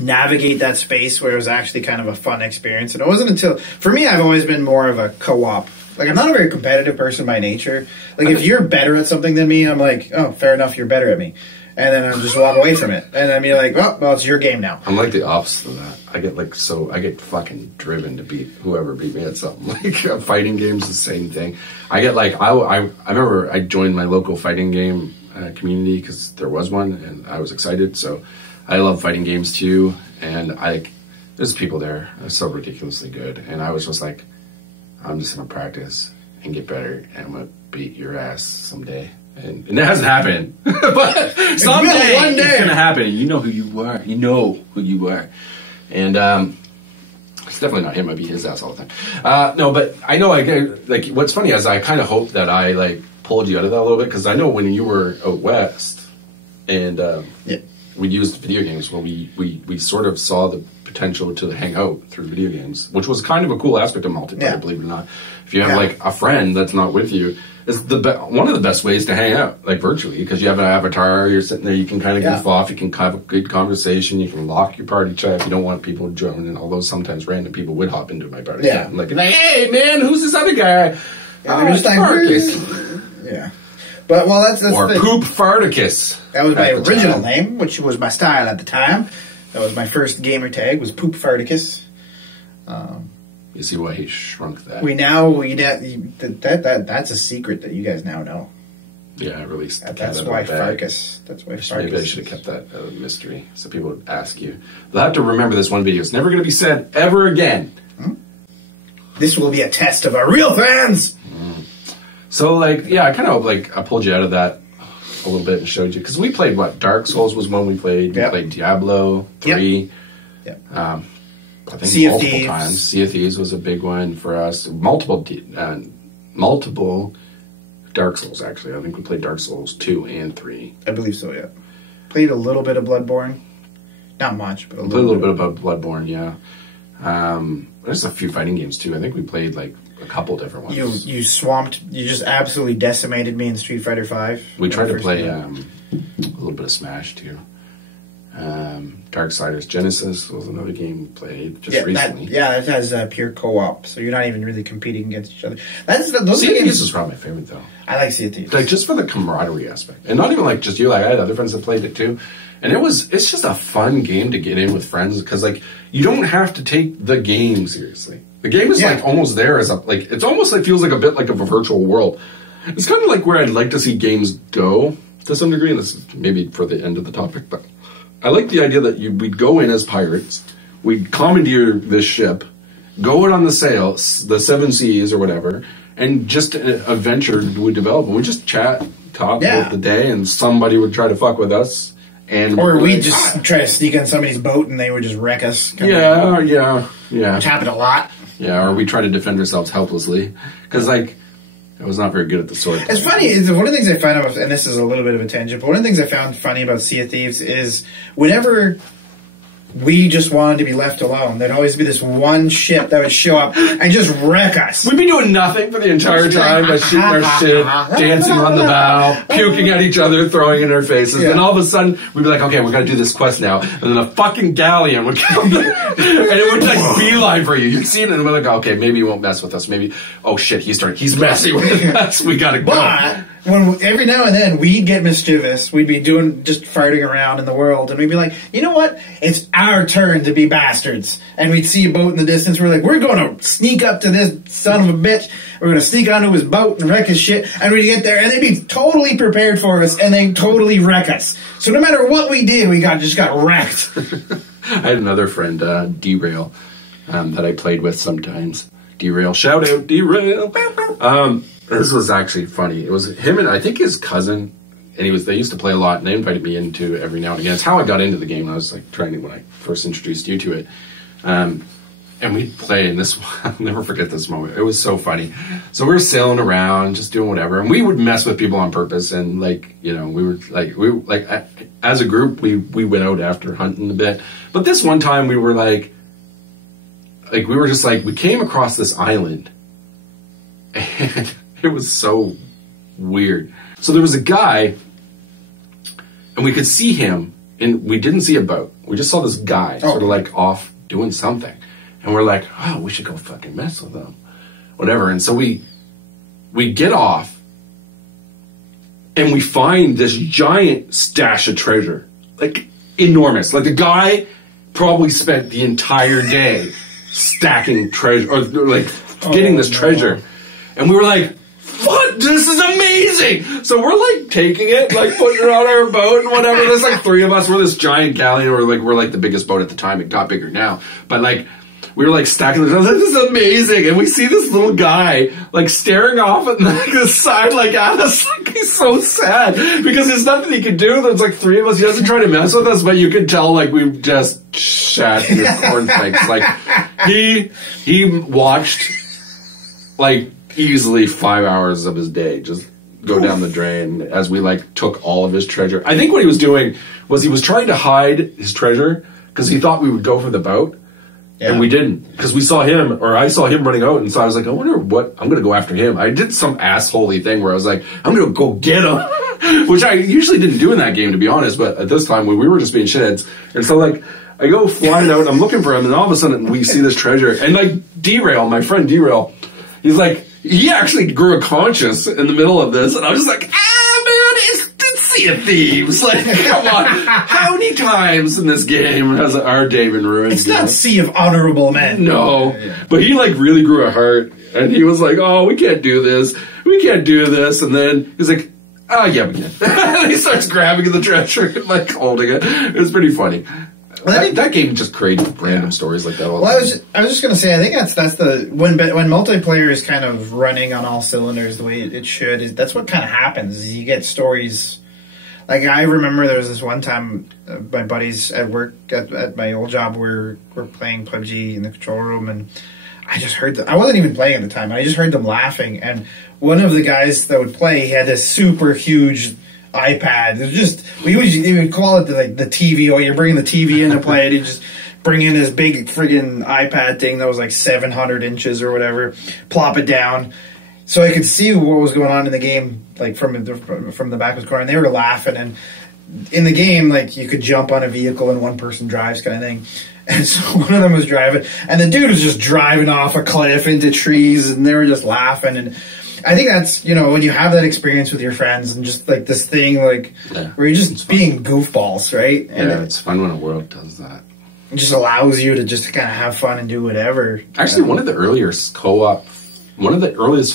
navigate that space where it was actually kind of a fun experience. And it wasn't until, for me, I've always been more of a co-op. Like, I'm not a very competitive person by nature. Like, if you're better at something than me, I'm like, oh, fair enough, you're better at me. And then I'll just walk away from it. And then be like, well, it's your game now. I'm like the opposite of that. I get fucking driven to beat whoever beat me at something. Like, fighting games, the same thing. I get like, I remember I joined my local fighting game community because there was one, and I was excited. So I love fighting games too, and there's people there that are so ridiculously good, and I was just like, I'm just gonna practice and get better, and I'm gonna beat your ass someday. And it hasn't happened, but someday one day it's gonna happen. You know who you are. You know who you are, and it's definitely not him. I beat his ass all the time. No, but I know. Like what's funny is I kind of hope that I like pulled you out of that a little bit, because I know when you were out west, and we used video games. Well, we sort of saw the potential to hang out through video games, which was kind of a cool aspect of multiplayer, believe it or not. If you have like a friend that's not with you, it's one of the best ways to hang out, like virtually, because you have an avatar, you're sitting there, you can kind of goof off, you can have a good conversation, you can lock your party chat if you don't want people joining, although sometimes random people would hop into my party chat. Like, hey man, who's this other guy? It's Pfarcus. Yeah. But, well, that's or Poop Pfarcus. That was my original name, which was my style at the time. That was my first gamer tag, was Poop Pfarcus. You see why he shrunk that. That's a secret that you guys now know. Yeah, I released the That's why Pfarcus. That's why Pfarcus. Maybe I should have kept that a mystery, so people would ask you. They'll have to remember this one video. It's never going to be said ever again. This will be a test of our real fans! So, like, yeah, I kind of, like, I pulled you out of that a little bit and showed you. Because we played, Dark Souls was one we played. We played Diablo 3. Yep. I think Sea of multiple Thieves. times. Sea of Thieves was a big one for us. Multiple Dark Souls, actually. I think we played Dark Souls 2 and 3. I believe so, yeah. Played a little bit of Bloodborne. Not much, but a little bit about Bloodborne, yeah. There's a few fighting games, too. I think we played, like, a couple different ones. You just absolutely decimated me in Street Fighter V. We tried to play a little bit of Smash, too. Darksiders Genesis was another game we played just recently. That has pure co-op, so you're not even really competing against each other. Sea of Thieves is probably my favorite, though. I like Sea of Thieves. Like, just for the camaraderie aspect. And not even like just you, like I had other friends that played it, too. And it's just a fun game to get in with friends, because, like, you don't have to take the game seriously. The game is, like, almost there as it's almost like feels like a bit like of a virtual world. It's kind of like where I'd like to see games go to some degree, and this is maybe for the end of the topic, but I like the idea that we'd go in as pirates, we'd commandeer this ship, go out on the sail, the 7 seas or whatever, and just an adventure would develop, and we'd just chat, talk about the day, and somebody would try to fuck with us. Or we'd just try to sneak on somebody's boat and they would just wreck us. Yeah. Which happened a lot. Yeah, or we try to defend ourselves helplessly. Because, like, I was not very good at the sword. It's funny, one of the things I find about, and this is a little bit of a tangent, but one of the things I found funny about Sea of Thieves is whenever we just wanted to be left alone, there'd always be this one ship that would show up and just wreck us. We'd be doing nothing for the entire time by shooting our shit, dancing on the bow, puking at each other, throwing in our faces. Then all of a sudden, we'd be like, okay, we're going to do this quest now. And then a fucking galleon would come and it would like beeline for you. You'd see it and we're like, okay, maybe he won't mess with us. Maybe, oh shit, he's messing with us. We got to go. But every now and then we'd get mischievous, we'd be just farting around in the world, and we'd be like, you know what? It's our turn to be bastards. And we'd see a boat in the distance. We're like, we're going to sneak up to this son of a bitch. We're going to sneak onto his boat and wreck his shit. And we'd get there, and they'd be totally prepared for us, and they'd totally wreck us. So no matter what we did, we just got wrecked. I had another friend, Derail, that I played with sometimes. Derail, shout out, Derail. This was actually funny. It was him and I think his cousin, and they used to play a lot, and they invited me into it every now and again. It's how I got into the game. I was like when I first introduced you to it. And we'd play, and I'll never forget this moment. It was so funny. So we were sailing around, just doing whatever, and we would mess with people on purpose, and we were as a group, we went out after hunting a bit. But this one time we were we came across this island, and it was so weird. So there was a guy, and we could see him, and we didn't see a boat. We just saw this guy sort of like off doing something. And we're like, oh, we should go fucking mess with him. Whatever. And so we get off, and we find this giant stash of treasure. Like, enormous. Like, the guy probably spent the entire day stacking treasure, or like getting this treasure. And we were like, fuck, this is amazing! amazing. So we're like taking it, like putting it on our boat and whatever. There's like 3 of us. We're this giant galleon, or like we're like the biggest boat at the time. It got bigger now, but like we were like stacking the. This is amazing, and we see this little guy like staring off at like, the side, like at us. Like he's so sad because there's nothing he can do. There's like 3 of us. He doesn't try to mess with us, but you can tell like we've just shat his cornflakes. Like he watched like easily 5 hours of his day just go down the drain as we like took all of his treasure. I think what he was doing was he was trying to hide his treasure because he thought we would go for the boat. Yeah. And we didn't, because we saw him, or I saw him running out, and so I was like, I wonder what, I'm going to go after him. I did some assholey thing where I was like, I'm going to go get him, which I usually didn't do in that game, to be honest, but at this time, we were just being shitheads. And so, like, I go flying out, and I'm looking for him, and all of a sudden, we see this treasure. And, like, Derail, my friend Derail, he's like, he actually grew a conscience in the middle of this, and I was just like, man, it's Sea of Thieves. Like, come on. How many times in this game has our day been ruined? It's not Sea of Honorable Men. No. Yeah. But he, like, really grew a heart. And he was like, oh, we can't do this. We can't do this. And then he's like, oh, yeah, we can. And he starts grabbing the treasure and, like, holding it. It was pretty funny. Well, that game just creates random stories like that all the time. I was just going to say, I think that's the when multiplayer is kind of running on all cylinders the way it should. That's what kind of happens. Is you get stories. Like, I remember there was this one time, my buddies at work, at my old job, were playing PUBG in the control room, and I just heard them. I wasn't even playing at the time. I just heard them laughing, and one of the guys that would play, he had this super huge iPad. It was just, we would call it the TV, or you're bringing the TV in to play it, you just bring in this big friggin' iPad thing that was like 700 inches or whatever, plop it down. So I could see what was going on in the game, like from the back of his car, and they were laughing. And in the game, like, you could jump on a vehicle and one person drives, kind of thing. And so one of them was driving, and the dude was just driving off a cliff into trees, and they were just laughing. And I think that's, you know, when you have that experience with your friends, and just like this thing, like where you're just being goofballs, right? And it's fun when a world does that. It just allows you to just kind of have fun and do whatever. Actually, one of the earliest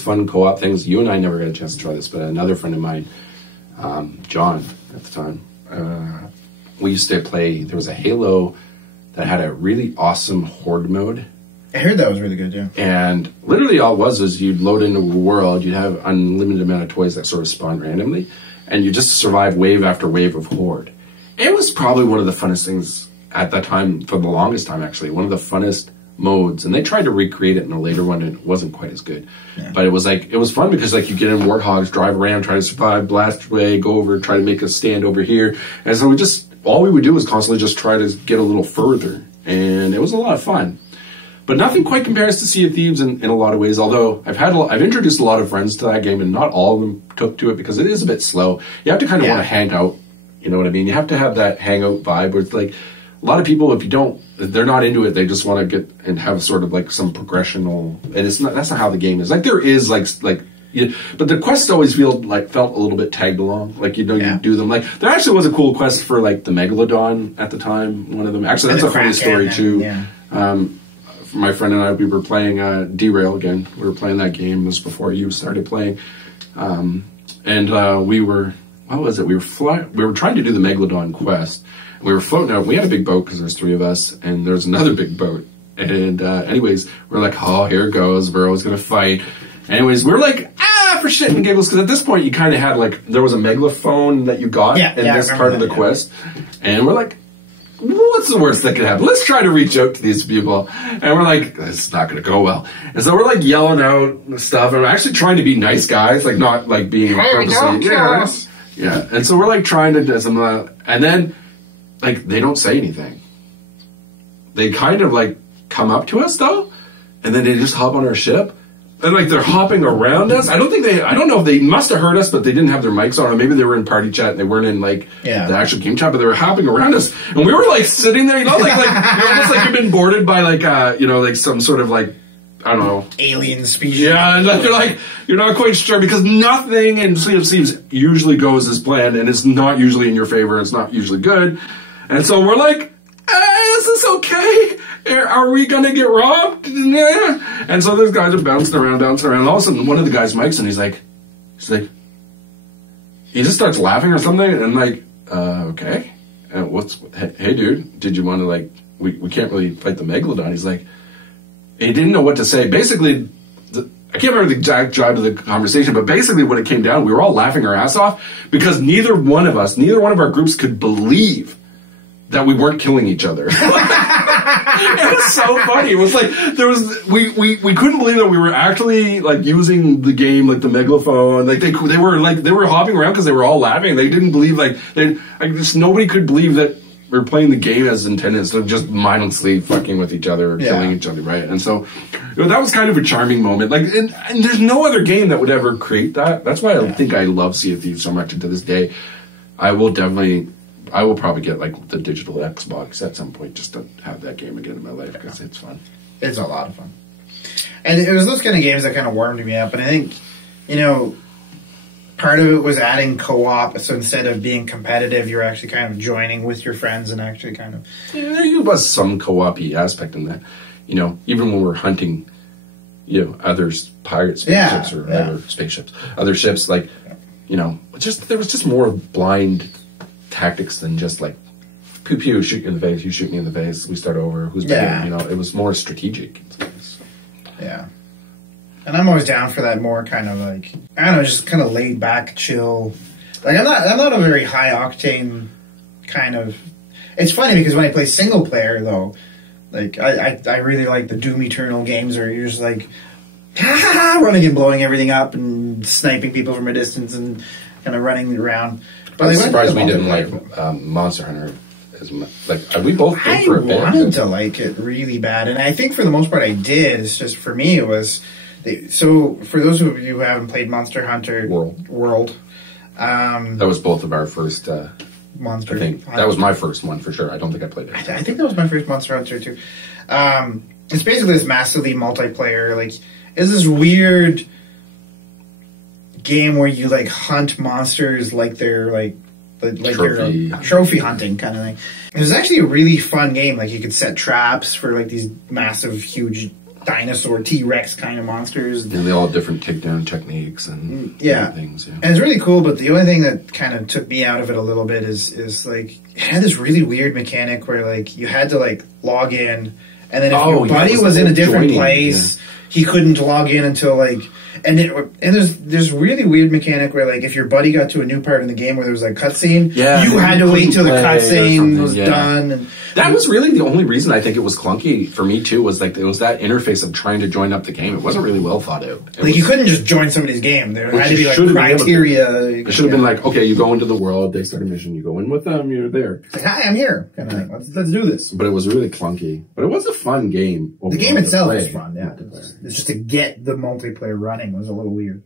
fun co-op things, you and I never got a chance to try this, but another friend of mine, John, at the time, we used to play, there was a Halo that had a really awesome horde mode. I heard that was really good, yeah. And literally all it was you'd load into a world, you'd have unlimited amount of toys that sort of spawn randomly, and you just survive wave after wave of horde. It was probably one of the funnest things at that time, for the longest time actually, one of the funnest modes, and they tried to recreate it in a later one, and it wasn't quite as good. Yeah. But it was fun because, like, you get in warthogs, drive around, try to survive, blast away, go over, try to make a stand over here, and so all we would do was constantly just try to get a little further, and it was a lot of fun. But nothing quite compares to Sea of Thieves in a lot of ways, although I've introduced a lot of friends to that game, and not all of them took to it because it is a bit slow. You have to kind of want to hang out, you know what I mean? You have to have that hangout vibe where it's like, a lot of people, if they're not into it, they just want to get and have sort of like some progressional, and that's not how the game is. Like, there is but the quests always felt a little bit tagged along. Like, you do them. Like, there actually was a cool quest for like the Megalodon at the time. One of them, actually, that's a funny story too. Yeah. My friend and I, we were playing Derail again. We were playing that game. It was before you started playing, and we were. What was it? We were trying to do the Megalodon quest. We were floating out. We had a big boat because there's 3 of us, and there's another big boat. And anyways, we're like, oh, here it goes. We're always going to fight. Anyways, we're like, for shit and giggles, because at this point you kind of had, like, there was a megalophone that you got in this part of the quest. And we're like, what's the worst that could happen? Let's try to reach out to these people. And we're like, it's not going to go well. And so we're, like, yelling out stuff. And we're actually trying to be nice guys, like, not, like, being purposely. Yeah. And so we're, like, trying to do some, and then, like, they don't say anything. They kind of, like, come up to us, though, and then they just hop on our ship, and, like, they're hopping around us. I don't know if they must have heard us, but they didn't have their mics on, or maybe they were in party chat and they weren't in, like, the actual game chat, but they were hopping around us, and we were, like, sitting there, you know, like you're almost like you've been boarded by, like, you know, like, some sort of, like, I don't know. Alien species. Yeah, and you're like, you're not quite sure, because nothing in Sea of Thieves usually goes as planned, and it's not usually in your favor, it's not usually good. And so we're like, is this okay? Are we going to get robbed? And so these guys are bouncing around, and all of a sudden one of the guys mics, and he's like, he just starts laughing or something, and I'm like, okay. And hey dude, did you want to like, we can't really fight the Megalodon. He's like, he didn't know what to say. Basically, I can't remember the exact drive of the conversation, but basically when it came down, we were all laughing our ass off because neither one of our groups could believe that we weren't killing each other. It was so funny. It was like we couldn't believe that we were actually like using the game like the megalophone. Like they were hopping around because they were all laughing. They didn't believe nobody could believe that we were playing the game as intended instead of just mindlessly fucking with each other or killing each other, right? And so that was kind of a charming moment. Like and there's no other game that would ever create that. That's why I think I love Sea of Thieves so much, and to this day I will probably get like the digital Xbox at some point just to have that game again in my life because it's fun. It's a lot of fun. And it was those kind of games that kind of warmed me up. And I think, part of it was adding co-op. So instead of being competitive, you're actually kind of joining with your friends and actually kind of... Yeah, there was some co-op-y aspect in that. Even when we're hunting, other pirate spaceships or other spaceships, other ships, like, there was just more blind tactics than just like pew pew, shoot you in the face, you shoot me in the face, we start over, who's better, it was more strategic. Yeah. And I'm always down for that more kind of like, I don't know, just kind of laid back, chill. Like I'm not a very high octane kind of. It's funny because when I play single player though, like I really like the Doom Eternal games where you're just like running and blowing everything up and sniping people from a distance and kind of running around. But I'm surprised we didn't like Monster Hunter as much. Like we both did for a bit. I wanted to like it really bad, and I think for the most part I did. It's just for me it was. So for those of you who haven't played Monster Hunter World, that was both of our first. Monster. I think that was my first one for sure. I don't think I played it. I think that was my first Monster Hunter too. It's basically this massively multiplayer. Like, it's this weird game where you like hunt monsters like they're like trophy hunting kind of thing. It was actually a really fun game. Like you could set traps for like these massive, huge dinosaur T-Rex kind of monsters. And they all have different takedown techniques and things. Yeah. And it's really cool. But the only thing that kind of took me out of it a little bit is like it had this really weird mechanic where like you had to like log in, and then if your buddy was in a different place, he couldn't log in until like. And there's really weird mechanic where like if your buddy got to a new part in the game where there was like cutscene, you had to wait till the cutscene was done. And that was really the only reason I think it was clunky for me too. Was like it was that interface of trying to join up the game. It wasn't really well thought out. You couldn't just join somebody's game. There had to be like criteria. It should have been like, okay, you go into the world, they start a mission, you go in with them, you're there. Like, hi, I'm here, kind of thing. Let's do this. But it was really clunky. But it was a fun game. The game itself was fun. Yeah, it's just to get the multiplayer running was a little weird.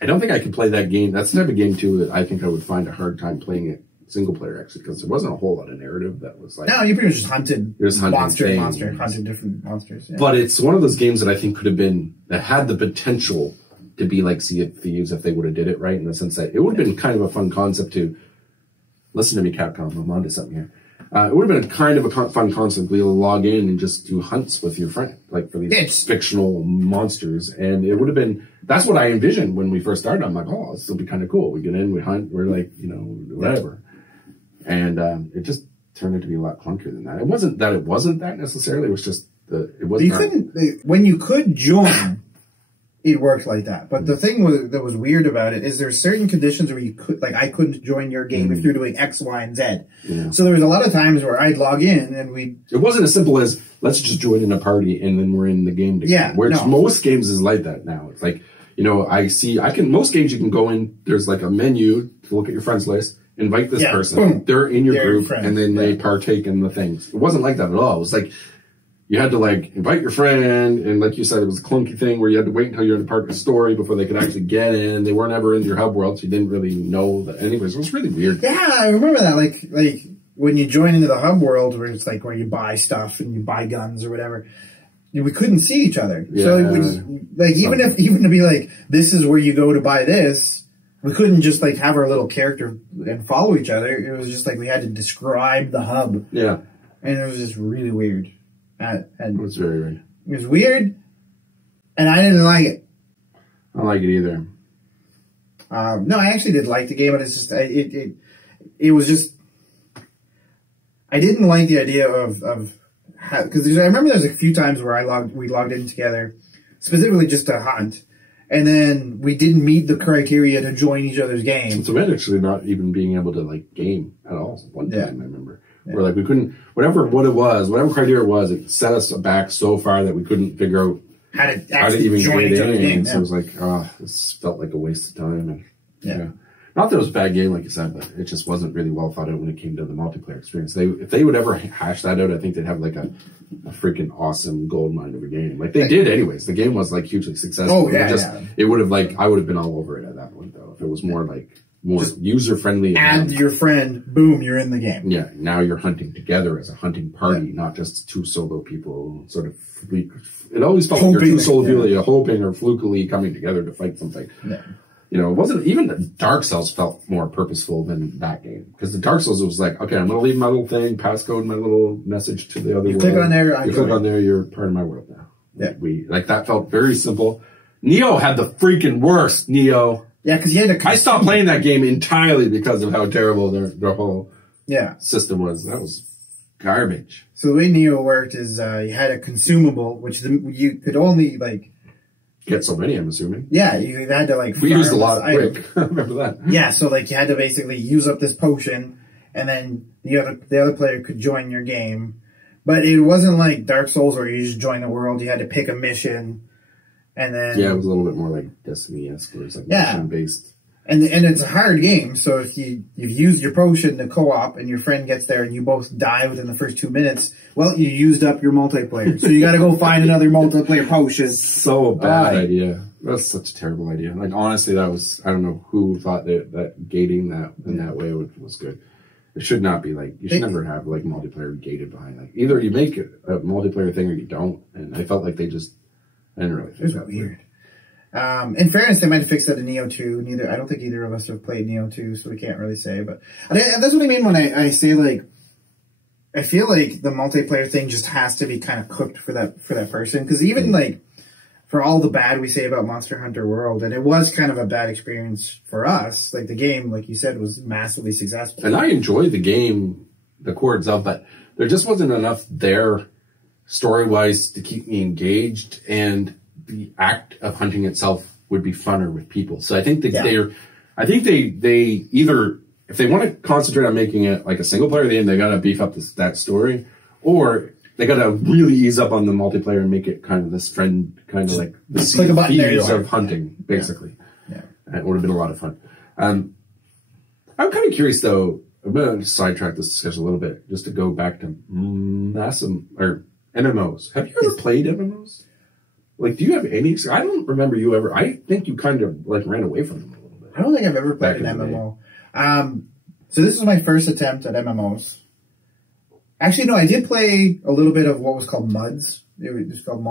I don't think I could play that game. That's the type of game too that I think I would find a hard time playing it single player actually because there wasn't a whole lot of narrative that was like. No, you pretty much just hunted monster, hunted different monsters. Yeah. But it's one of those games that I think could have been that had the potential to be like Sea of Thieves if they would have did it right in the sense that it would have been kind of a fun concept to listen to me, Capcom. I'm onto something here. It would have been kind of a fun concept. We'll log in and just do hunts with your friend, like for these fictional monsters. And it would have been, that's what I envisioned when we first started. I'm like, oh, this will be kind of cool. We get in, we hunt, we're like, whatever. And it just turned out to be a lot clunkier than that. It wasn't that necessarily. It was just it wasn't. When you could join, it worked like that. But the thing that was weird about it is there's certain conditions where you could, like, I couldn't join your game if you're doing X, Y, and Z. Yeah. So there was a lot of times where I'd log in and it wasn't as simple as let's just join in a party and then we're in the game together. Yeah. Where most games is like that now. It's like, most games you can go in, there's like a menu to look at your friends list, invite this person, boom, they're in your group, and then they partake in the things. It wasn't like that at all. It was like, you had to like invite your friend, and like you said, it was a clunky thing where you had to wait until you're in part of the story before they could actually get in. They weren't ever in your hub world, so you didn't really know that. Anyways, it was really weird. Yeah, I remember that. Like when you join into the hub world, where it's like where you buy stuff and you buy guns or whatever, we couldn't see each other. Yeah. So it was like even to be like, this is where you go to buy this. We couldn't just like have our little character and follow each other. It was just like we had to describe the hub. Yeah, and it was just really weird. It was very weird. It was weird, and I didn't like it. I don't like it either. No, I actually did like the game, but it's just it was just I didn't like the idea of because I remember there's a few times where we logged in together specifically just to hunt, and then we didn't meet the criteria to join each other's game. So we had actually not even being able to like game at all one time. I remember where like we couldn't whatever criteria it was, it set us back so far that we couldn't figure out how to even join get in. Game. So it was like, this felt like a waste of time. And yeah. Not that it was a bad game, like you said, but it just wasn't really well thought out when it came to the multiplayer experience. If they would ever hash that out, I think they'd have like a freaking awesome goldmine of a game. Like they did anyways. The game was like hugely successful. Oh, yeah, It would have like, I would have been all over it at that point though. If it was more like, more user friendly. Add your friend, boom, you're in the game. Yeah, now you're hunting together as a hunting party, not just two solo people sort of. It always felt like you're two solo people that you're hoping or flukily coming together to fight something. Yeah. You know, it wasn't even the Dark Souls felt more purposeful than that game. Because the Dark Souls, it was like, okay, I'm going to leave my little thing, passcode my little message to the other world. Click on there, you click on there, you're part of my world now. Yeah. Like that felt very simple. Neo had the freaking worst, Neo. Yeah, because you had to. I stopped playing that game entirely because of how terrible their whole system was. That was garbage. So the way Neo worked is you had a consumable, which you could only like get so many. I'm assuming. Yeah, you had to like. We used a lot quick. Remember that? Yeah, so like you had to basically use up this potion, and then the other player could join your game. But it wasn't like Dark Souls where you just join the world. You had to pick a mission. And then, it was a little bit more like Destiny-esque, where it's like mission-based. And it's a hard game, so if you've used your potion to co-op and your friend gets there and you both die within the first 2 minutes, well, you used up your multiplayer. So you gotta go find another multiplayer potion. So bad idea. That's such a terrible idea. Like, honestly, I don't know who thought that gating that in that way was good. It should not be like, you should never have like multiplayer gated behind. Like, either you make it a multiplayer thing or you don't. And I felt like they just, I didn't really think it was weird. In fairness, they might have fixed that in Neo 2. I don't think either of us have played Neo 2, so we can't really say. But that's what I mean when I say, like, I feel like the multiplayer thing just has to be kind of cooked for that person. Because even, like, for all the bad we say about Monster Hunter World, and it was kind of a bad experience for us, like, the game, like you said, was massively successful. And I enjoyed the game, the core itself, but there just wasn't enough there story-wise to keep me engaged, and the act of hunting itself would be funner with people. So I think they either, if they want to concentrate on making it like a single player game, they got to beef up that story, or they got to really ease up on the multiplayer and make it kind of this friend, kind of like the thieves of hunting, basically. Yeah. It would have been a lot of fun. I'm kind of curious though. I'm going to sidetrack this discussion a little bit just to go back to MMOs. Have you ever played MMOs? Like, do you have any? I don't remember you ever. I think you kind of like ran away from them a little bit. I don't think I've ever played an MMO. So this is my first attempt at MMOs. Actually, no, I did play a little bit of what was called MUDs. It was called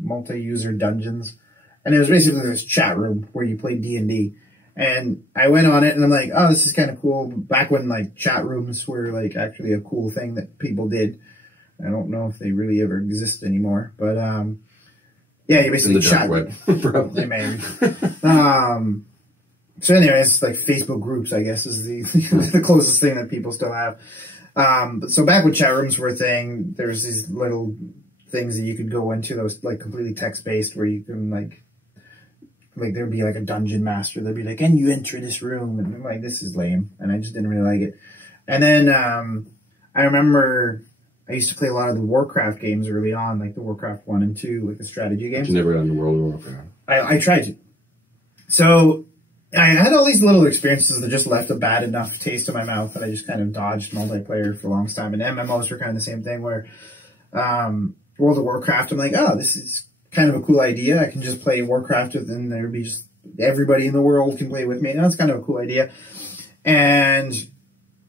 multi-user dungeons, and it was basically this chat room where you played D&D. And I went on it, and I'm like, oh, this is kind of cool. Back when like chat rooms were like actually a cool thing that people did. I don't know if they really ever exist anymore, but yeah, you basically chat. Web, probably. Maybe. So anyways, like Facebook groups, I guess, is the closest thing that people still have. So back when chat rooms were a thing, there's these little things that you could go into that was like completely text-based, where you can like there'd be like a dungeon master. They'd be like, and you enter this room. And I'm like, this is lame. And I just didn't really like it. And then I remember I used to play a lot of the Warcraft games early on, like the Warcraft 1 and 2, like the strategy games. You never got into World of Warcraft. I tried to. So I had all these little experiences that just left a bad enough taste in my mouth that I just kind of dodged multiplayer for a long time. And MMOs were kind of the same thing, where World of Warcraft, I'm like, oh, this is kind of a cool idea. I can just play Warcraft with, and there'd be just everybody in the world can play with me. And that's kind of a cool idea. And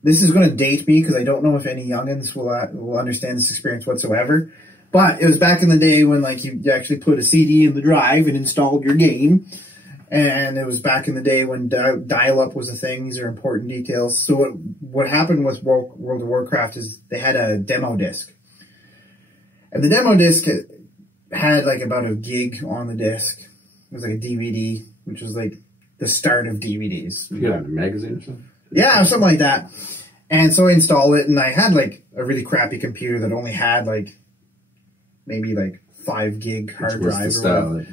this is going to date me because I don't know if any youngins will understand this experience whatsoever. But it was back in the day when like you actually put a CD in the drive and installed your game. And it was back in the day when dial-up was a thing. These are important details. So what happened with World of Warcraft is they had a demo disc. And the demo disc had like about a gig on the disc. It was like a DVD, which was like the start of DVDs. You got a magazine or something? Yeah, something like that. And so I installed it, and I had like a really crappy computer that only had like maybe like 5 gig hard drive,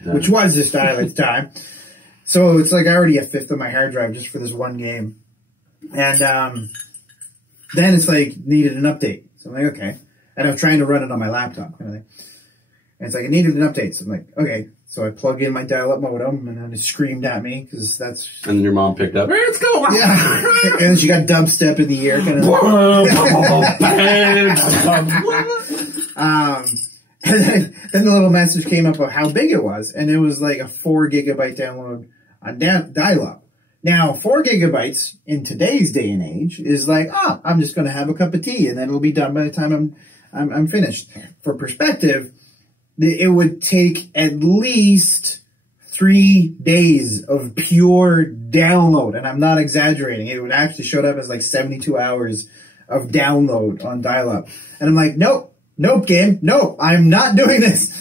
which was the style at the time. So it's like already a fifth of my hard drive just for this one game. And then it's like needed an update. So I'm like, okay. And I'm trying to run it on my laptop kind of thing. And it's like, it needed an update. So I'm like, okay. So I plug in my dial-up modem, and then it screamed at me because that's... And then your mom picked up, let's go! Yeah. And then she got dubstep in the ear. Kind of. And then the little message came up of how big it was. And it was like a 4 gigabyte download on dial-up. Now, 4 gigabytes in today's day and age is like, I'm just going to have a cup of tea, and then it'll be done by the time I'm finished. For perspective, it would take at least 3 days of pure download, and I'm not exaggerating. It would actually show up as like 72 hours of download on dial-up. And I'm like, nope, game, no, I'm not doing this.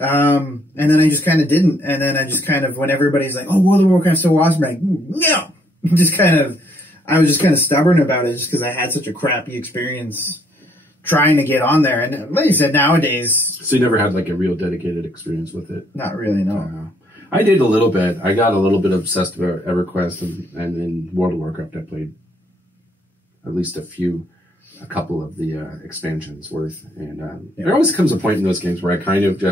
And then I just kind of didn't. And then I just kind of, when everybody's like, oh, World of Warcraft's so awesome, I'm like, no. I was just kind of stubborn about it just because I had such a crappy experience trying to get on there. And like you said, nowadays... So you never had like a real dedicated experience with it? Not really, no. I did a little bit. I got a little bit obsessed about EverQuest, and in World of Warcraft I played at least a couple of the expansions worth. And there always comes a point in those games where I kind of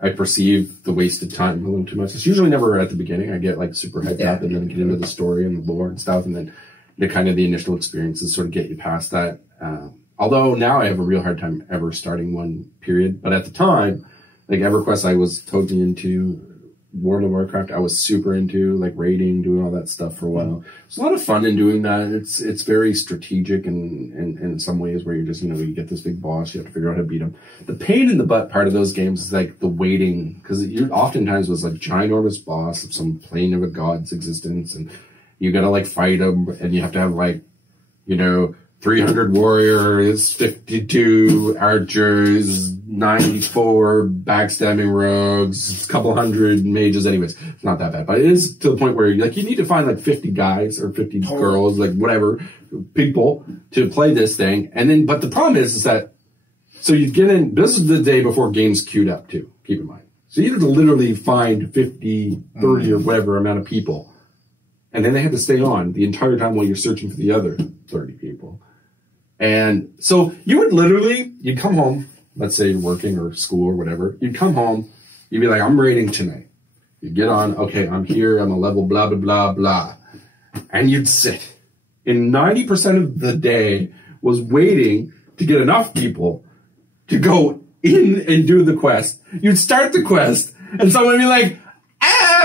I perceive the wasted time a little too much. It's usually never at the beginning. I get like super hyped up and then get into the story and the lore and stuff, and then the initial experiences sort of get you past that. Although now I have a real hard time ever starting one, period. But at the time, like EverQuest, I was totally into. World of Warcraft, I was super into, like raiding, doing all that stuff for a while. It's a lot of fun in doing that. It's very strategic and in some ways where you're just, you get this big boss, you have to figure out how to beat him. The pain in the butt part of those games is like the waiting, because you oftentimes was like ginormous boss of some plane of a god's existence, and you gotta like fight him, and you have to have like, 300 warriors, 52 archers, 94 backstabbing rogues, a couple hundred mages. Anyways, it's not that bad, but it is to the point where you need to find like 50 guys or 50 girls, like whatever, people to play this thing. And then, but the problem is that, so you get in, this is the day before games queued up too, keep in mind. So you had to literally find 50, 30 or whatever amount of people. And then they had to stay on the entire time while you're searching for the other 30 people. And so you'd come home, let's say you're working or school or whatever, you'd come home, you'd be like, I'm raiding tonight. You'd get on, okay, I'm here, I'm a level blah, blah, blah, blah. And you'd sit. And 90% of the day was waiting to get enough people to go in and do the quest. You'd start the quest, and someone would be like,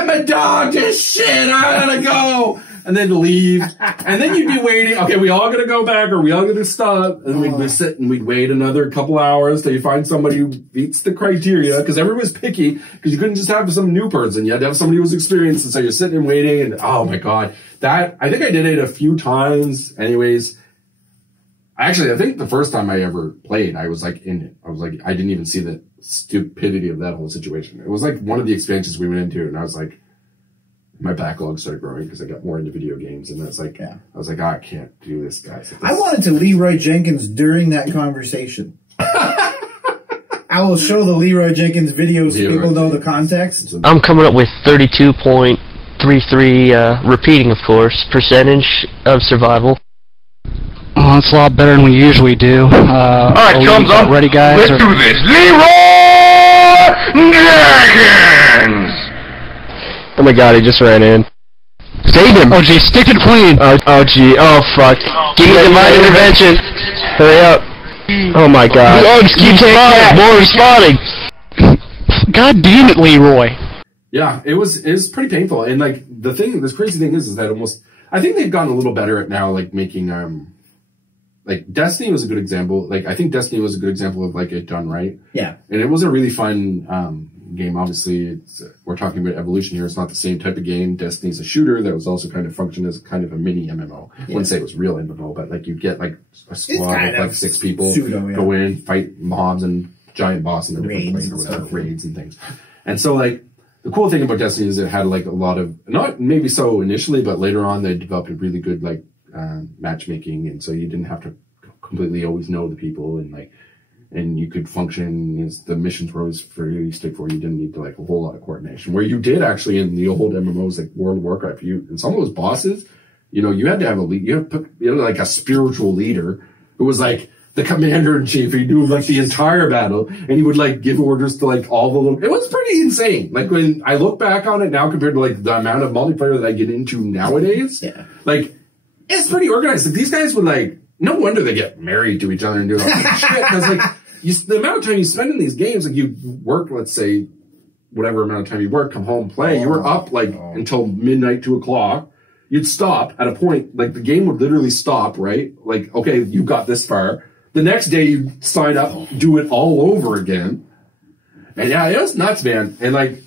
my dog just shit, I gotta go. And then leave. And then you'd be waiting. Okay, we all gonna go back, or we all gonna stop. And we'd sit and we'd wait another couple hours till you find somebody who meets the criteria, because everyone was picky, because you couldn't just have some new person. You had to have somebody who was experienced. And so you're sitting and waiting, and oh my God. I think I did it a few times. Anyways, I think the first time I ever played, I was like in it. I was like, I didn't even see the stupidity of that whole situation. It was like one of the expansions we went into, and I was like, my backlog started growing because I got more into video games, and I was like, I can't do this, guys. I wanted to Leroy Jenkins during that conversation. I will show the Leroy Jenkins videos so people know the context. I'm coming up with 32.33, repeating, of course, percentage of survival. Oh, that's a lot better than we usually do. Alright, thumbs up. Ready, guys? Let's do this. Leroy Jenkins! Oh my God, he just ran in. Save him! Oh, gee, stick it clean! Oh, gee, oh, fuck. Give me divine intervention! Hurry up. Oh my God. Keep spawning! More respawning! God damn it, Leroy! Yeah, it was pretty painful. And like, this crazy thing is that I think they've gotten a little better at now, like making, like Destiny was a good example. Like, I think Destiny was a good example of like it done right. Yeah. And it was a really fun, game. Obviously, we're talking about evolution here. It's not the same type of game. Destiny's a shooter that was also kind of functioned as kind of a mini MMO. I wouldn't say it was real MMO, but like you'd get like a squad of like 6 people, go in, fight mobs and giant boss in a different place or whatever, raids and things. And so like, the cool thing about Destiny is it had like a lot of, not maybe so initially, but later on they developed a really good like matchmaking, and so you didn't have to completely always know the people, and like, and you could function as the missions were always fairly straightforward. You didn't need to like a whole lot of coordination. Where you did actually in the old MMOs like World of Warcraft, and some of those bosses, you know, you had to have a lead, you had to put, you know, like a spiritual leader who was like the commander-in-chief. He knew like the entire battle, and he would like give orders to like all the little, it was pretty insane. Like when I look back on it now compared to like the amount of multiplayer that I get into nowadays, like it's pretty organized. Like these guys would like, no wonder they get married to each other and do all that shit. Because like the amount of time you spend in these games, like you work, let's say, whatever amount of time you work, come home, play. You were up like until midnight, 2 o'clock. You'd stop at a point, like the game would literally stop, right? Like, okay, you got this far. The next day you'd sign up, do it all over again. And yeah, it was nuts, man. And like,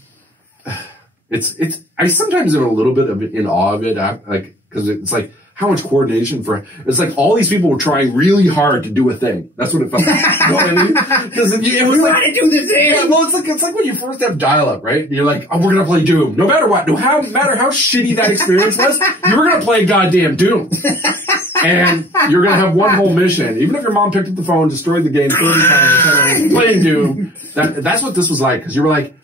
I sometimes am a little bit in awe of it, like, because it's like, how much coordination it's like all these people were trying really hard to do a thing. That's what it felt like. You know what I mean? Because it was like, to do the thing. Yeah, well, it's like when you first have dial-up, right? And you're like, oh, we're gonna play Doom. No matter what, no matter how shitty that experience was, you were gonna play goddamn Doom. And you're gonna have one whole mission. Even if your mom picked up the phone, destroyed the game 30 times, playing Doom. That's what this was like. Because you were like,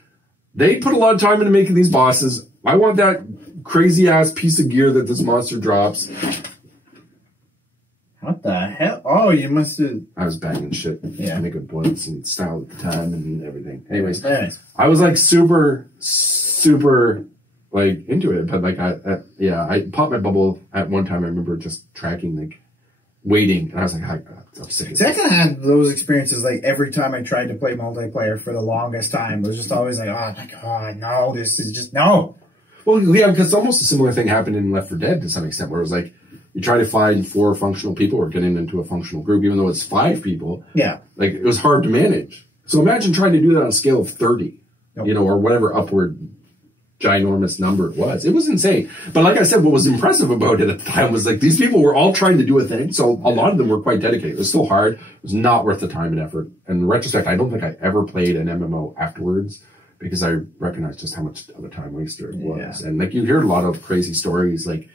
they put a lot of time into making these bosses. I want that crazy ass piece of gear that this monster drops. What the hell? Oh, you must have. I was banging shit. Yeah. Making bullets and style at the time and everything. Anyways, nice. I was like super like into it, but like I popped my bubble at one time. I remember just tracking, like waiting, and I was like, I'm sick. See, I kind of had those experiences like every time I tried to play multiplayer for the longest time. It was just always like, oh my god, no, this is just no. Well, yeah, because almost a similar thing happened in Left 4 Dead to some extent, where it was like you try to find 4 functional people or getting into a functional group, even though it's 5 people. Yeah, like it was hard to manage. So imagine trying to do that on a scale of 30, you know, or whatever upward ginormous number it was. It was insane. But like I said, what was impressive about it at the time was like these people were all trying to do a thing. So a lot of them were quite dedicated. It was still hard. It was not worth the time and effort. And in retrospect, I don't think I ever played an MMO afterwards, because I recognized just how much of a time waster it was. Yeah. And like you hear a lot of crazy stories like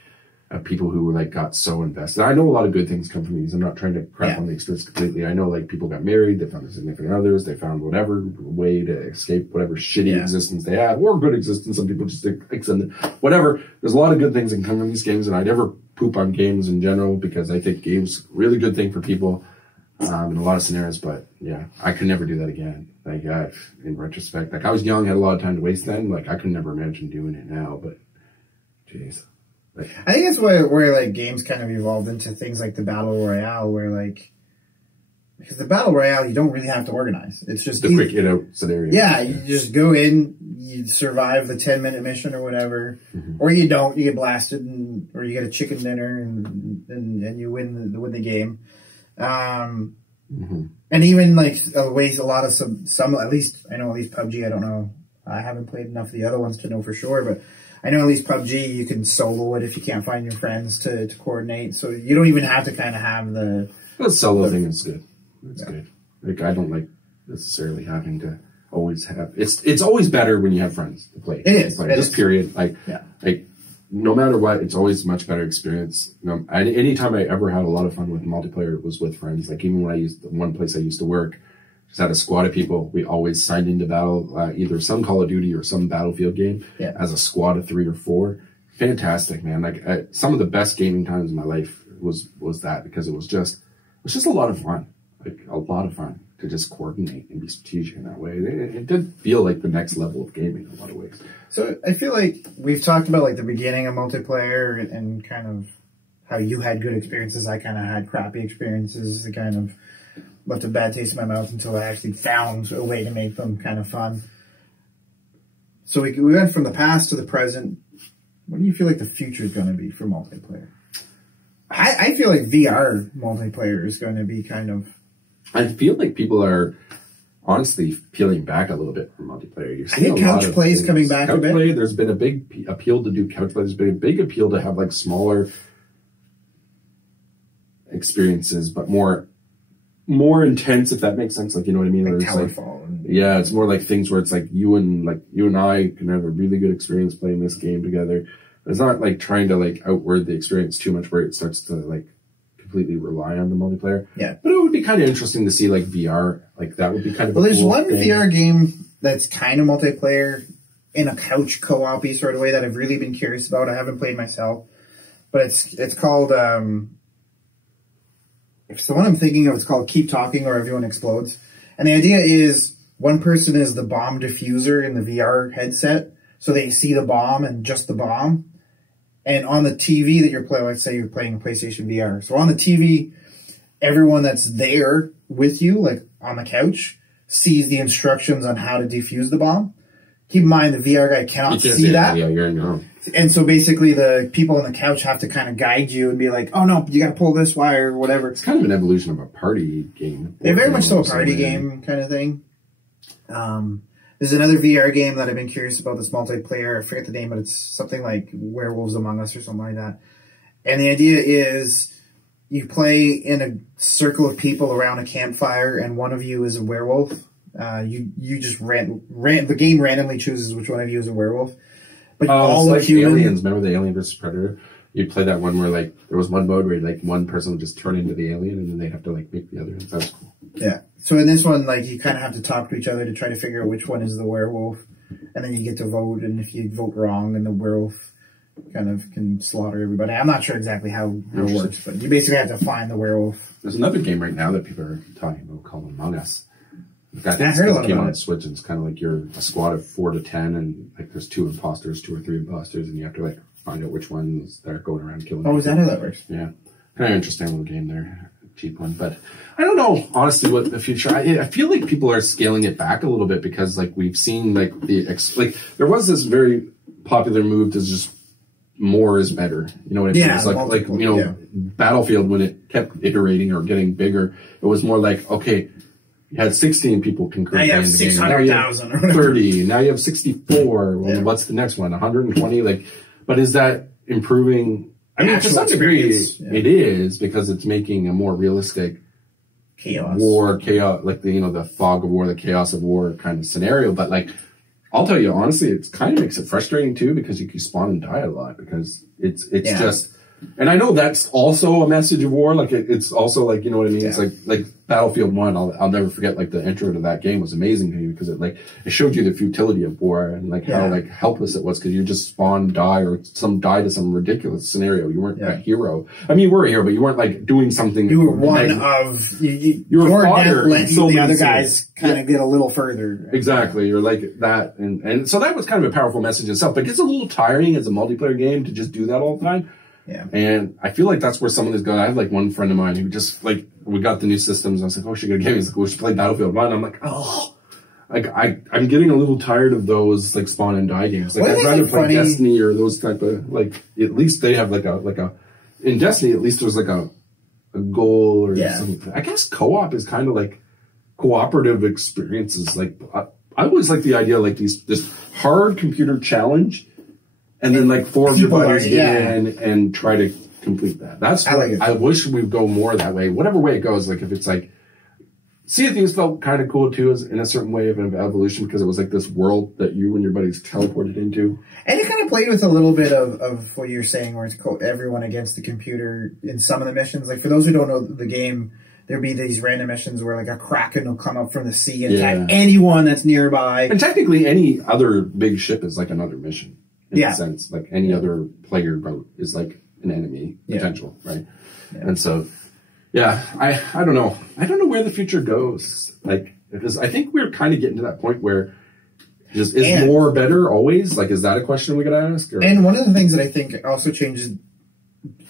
of people who like got so invested. I know a lot of good things come from these. I'm not trying to crap on the experience completely. I know like people got married, they found their significant others, they found whatever way to escape whatever shitty existence they had, or good existence. Some people just extend whatever. There's a lot of good things that come from these games, and I never poop on games in general, because I think games really good thing for people in a lot of scenarios. But yeah, I could never do that again. Like in retrospect, like I was young, had a lot of time to waste then. Like I could never imagine doing it now. But jeez, like, I think that's where like games kind of evolved into things like the BattleRoyale, where like, because the BattleRoyale you don't really have to organize. It's just the quick in-out scenario. Yeah, you just go in, you survive the 10-minute mission or whatever, or you don't, you get blasted, or you get a chicken dinner and you win the game. And even like ways a lot of some at least I know at least PUBG, I don't know, I haven't played enough of the other ones to know for sure, but I know at least PUBG you can solo it if you can't find your friends to coordinate, so you don't even have to kind of have the solo thing is good. It's good. Like I don't like necessarily having to always have it's always better when you have friends to play. It is. Like this period. Like no matter what, it's always a much better experience. Anytime I ever had a lot of fun with multiplayer, it was with friends. Like even when one place I used to work, just had a squad of people. We always signed into battle, either some Call of Duty or some Battlefield game as a squad of 3 or 4. Fantastic, man. Like some of the best gaming times in my life was that, because it was just a lot of fun. Like a lot of fun to just coordinate and be strategic in that way. It did feel like the next level of gaming in a lot of ways. So I feel like we've talked about like the beginning of multiplayer and kind of how you had good experiences. I kind of had crappy experiences. It kind of left a bad taste in my mouth until I actually found a way to make them kind of fun. So we went from the past to the present. What do you feel like the future is going to be for multiplayer? I feel like VR multiplayer is going to be kind of... I feel like people are honestly peeling back a little bit from multiplayer. You're seeing I think couch play is coming back a bit. Play, there's been a big appeal to do couch play. There's been a big appeal to have like smaller experiences, but more more intense, if that makes sense. Like, you know what I mean? Like Or it's like, Towerfall. yeah, it's more like things where it's like you and I can have a really good experience playing this game together. It's not like trying to like outward the experience too much where it starts to like completely rely on the multiplayer. Yeah. But it would be kind of interesting to see like VR. Like that would be kind of Well, a there's cool one thing. VR game that's kind of multiplayer in a couch co-op-y sort of way that I've really been curious about. I haven't played myself, but it's called it's the one I'm thinking of. It's called Keep Talking or Everyone Explodes. And the idea is one person is the bomb diffuser in the VR headset, so they see the bomb and just the bomb. And on the TV that you're playing, let's say you're playing PlayStation VR. So on the TV, everyone that's there with you, like on the couch, sees the instructions on how to defuse the bomb. Keep in mind, the VR guy cannot see that. Yeah, you're in your own. And so basically the people on the couch have to kind of guide you and be like, oh no, you got to pull this wire or whatever. It's kind of an evolution of a party game. They're very much so a party game kind of thing. There's another VR game that I've been curious about, this multiplayer. I forget the name, but it's something like Werewolves Among Us or something like that. And the idea is you play in a circle of people around a campfire, and one of you is a werewolf. You just the game randomly chooses which one of you is a werewolf. But all it's of like Aliens. Remember the Alien vs Predator? You'd play that one where like there was one mode where like one person would just turn into the alien, and then they'd have to like make the other. That was cool. Yeah. So in this one, like you kind of have to talk to each other to try to figure out which one is the werewolf, and then you get to vote. And if you vote wrong, then the werewolf kind of can slaughter everybody. I'm not sure exactly how it works, but you basically have to find the werewolf. There's another game right now that people are talking about called Among Us. I I heard a lot came about on it. Switch, and it's kind of like you're a squad of 4 to 10, and like there's 2 or 3 imposters, and you have to like find out which ones that are going around killing. Oh, is that how that works? Yeah, kind of interesting little game there, cheap one. But I don't know honestly what the future. I feel like people are scaling it back a little bit because like we've seen like there was this very popular move to just more is better. You know what I mean? Yeah, It's like you know, yeah. Battlefield when it kept iterating or getting bigger, it was more like okay. You had 16 people concurrently. Now you have in the game. 600,000 Now you have 30. Now you have 64. Well, Yeah. what's the next one? 120? Like, but is that improving? I mean, to Actual some degree, experience, yeah. it is because it's making a more realistic Chaos. chaos, like the fog of war, the chaos of war kind of scenario. But like, I'll tell you honestly, it kind of makes it frustrating too because you can spawn and die a lot because it's Yeah. just. And I know that's also a message of war. Like it's also like, you know what I mean? Yeah. It's like Battlefield 1. I'll never forget like the intro to that game was amazing to me because it showed you the futility of war and like how like helpless it was because you just spawn, die, or die to some ridiculous scenario. You weren't a hero. I mean, you were a hero, but you weren't like doing something. You were one of you were your fodder death let in so the many other scenarios. guys kind of get a little further. Exactly. You're like that. And so that was kind of a powerful message itself, but it gets a little tiring as a multiplayer game to just do that all the time. Yeah. And I feel like that's where someone is going. I have like one friend of mine who just like, we got the new systems. I was like, oh, she got a game. He's like, we should play Battlefield 1. I'm like, oh, like I'm getting a little tired of those like spawn and die games. Like I'd rather play Destiny or those type of like, at least they have like a, in Destiny, at least there's like a goal or something. I guess co-op is kind of like cooperative experiences. Like I always like the idea like this hard computer challenge. And then like 4 of your buddies get in and try to complete that. That's what I wish we'd go more that way. Whatever way it goes, like if it's like Sea of Thieves felt kind of cool too, as in a certain way of an evolution because it was like this world that you and your buddies teleported into. And it kind of played with a little bit of what you're saying, where it's called everyone against the computer in some of the missions. Like for those who don't know the game, there'd be these random missions where like a kraken will come up from the sea and attack anyone that's nearby. And technically, any other big ship is like another mission. In a sense, like any other player boat is like an enemy potential, right? Yeah. And so, I don't know. I don't know where the future goes. Like, because I think we're kind of getting to that point where just is more better always? Like, is that a question we got to ask? Or? And one of the things that I think also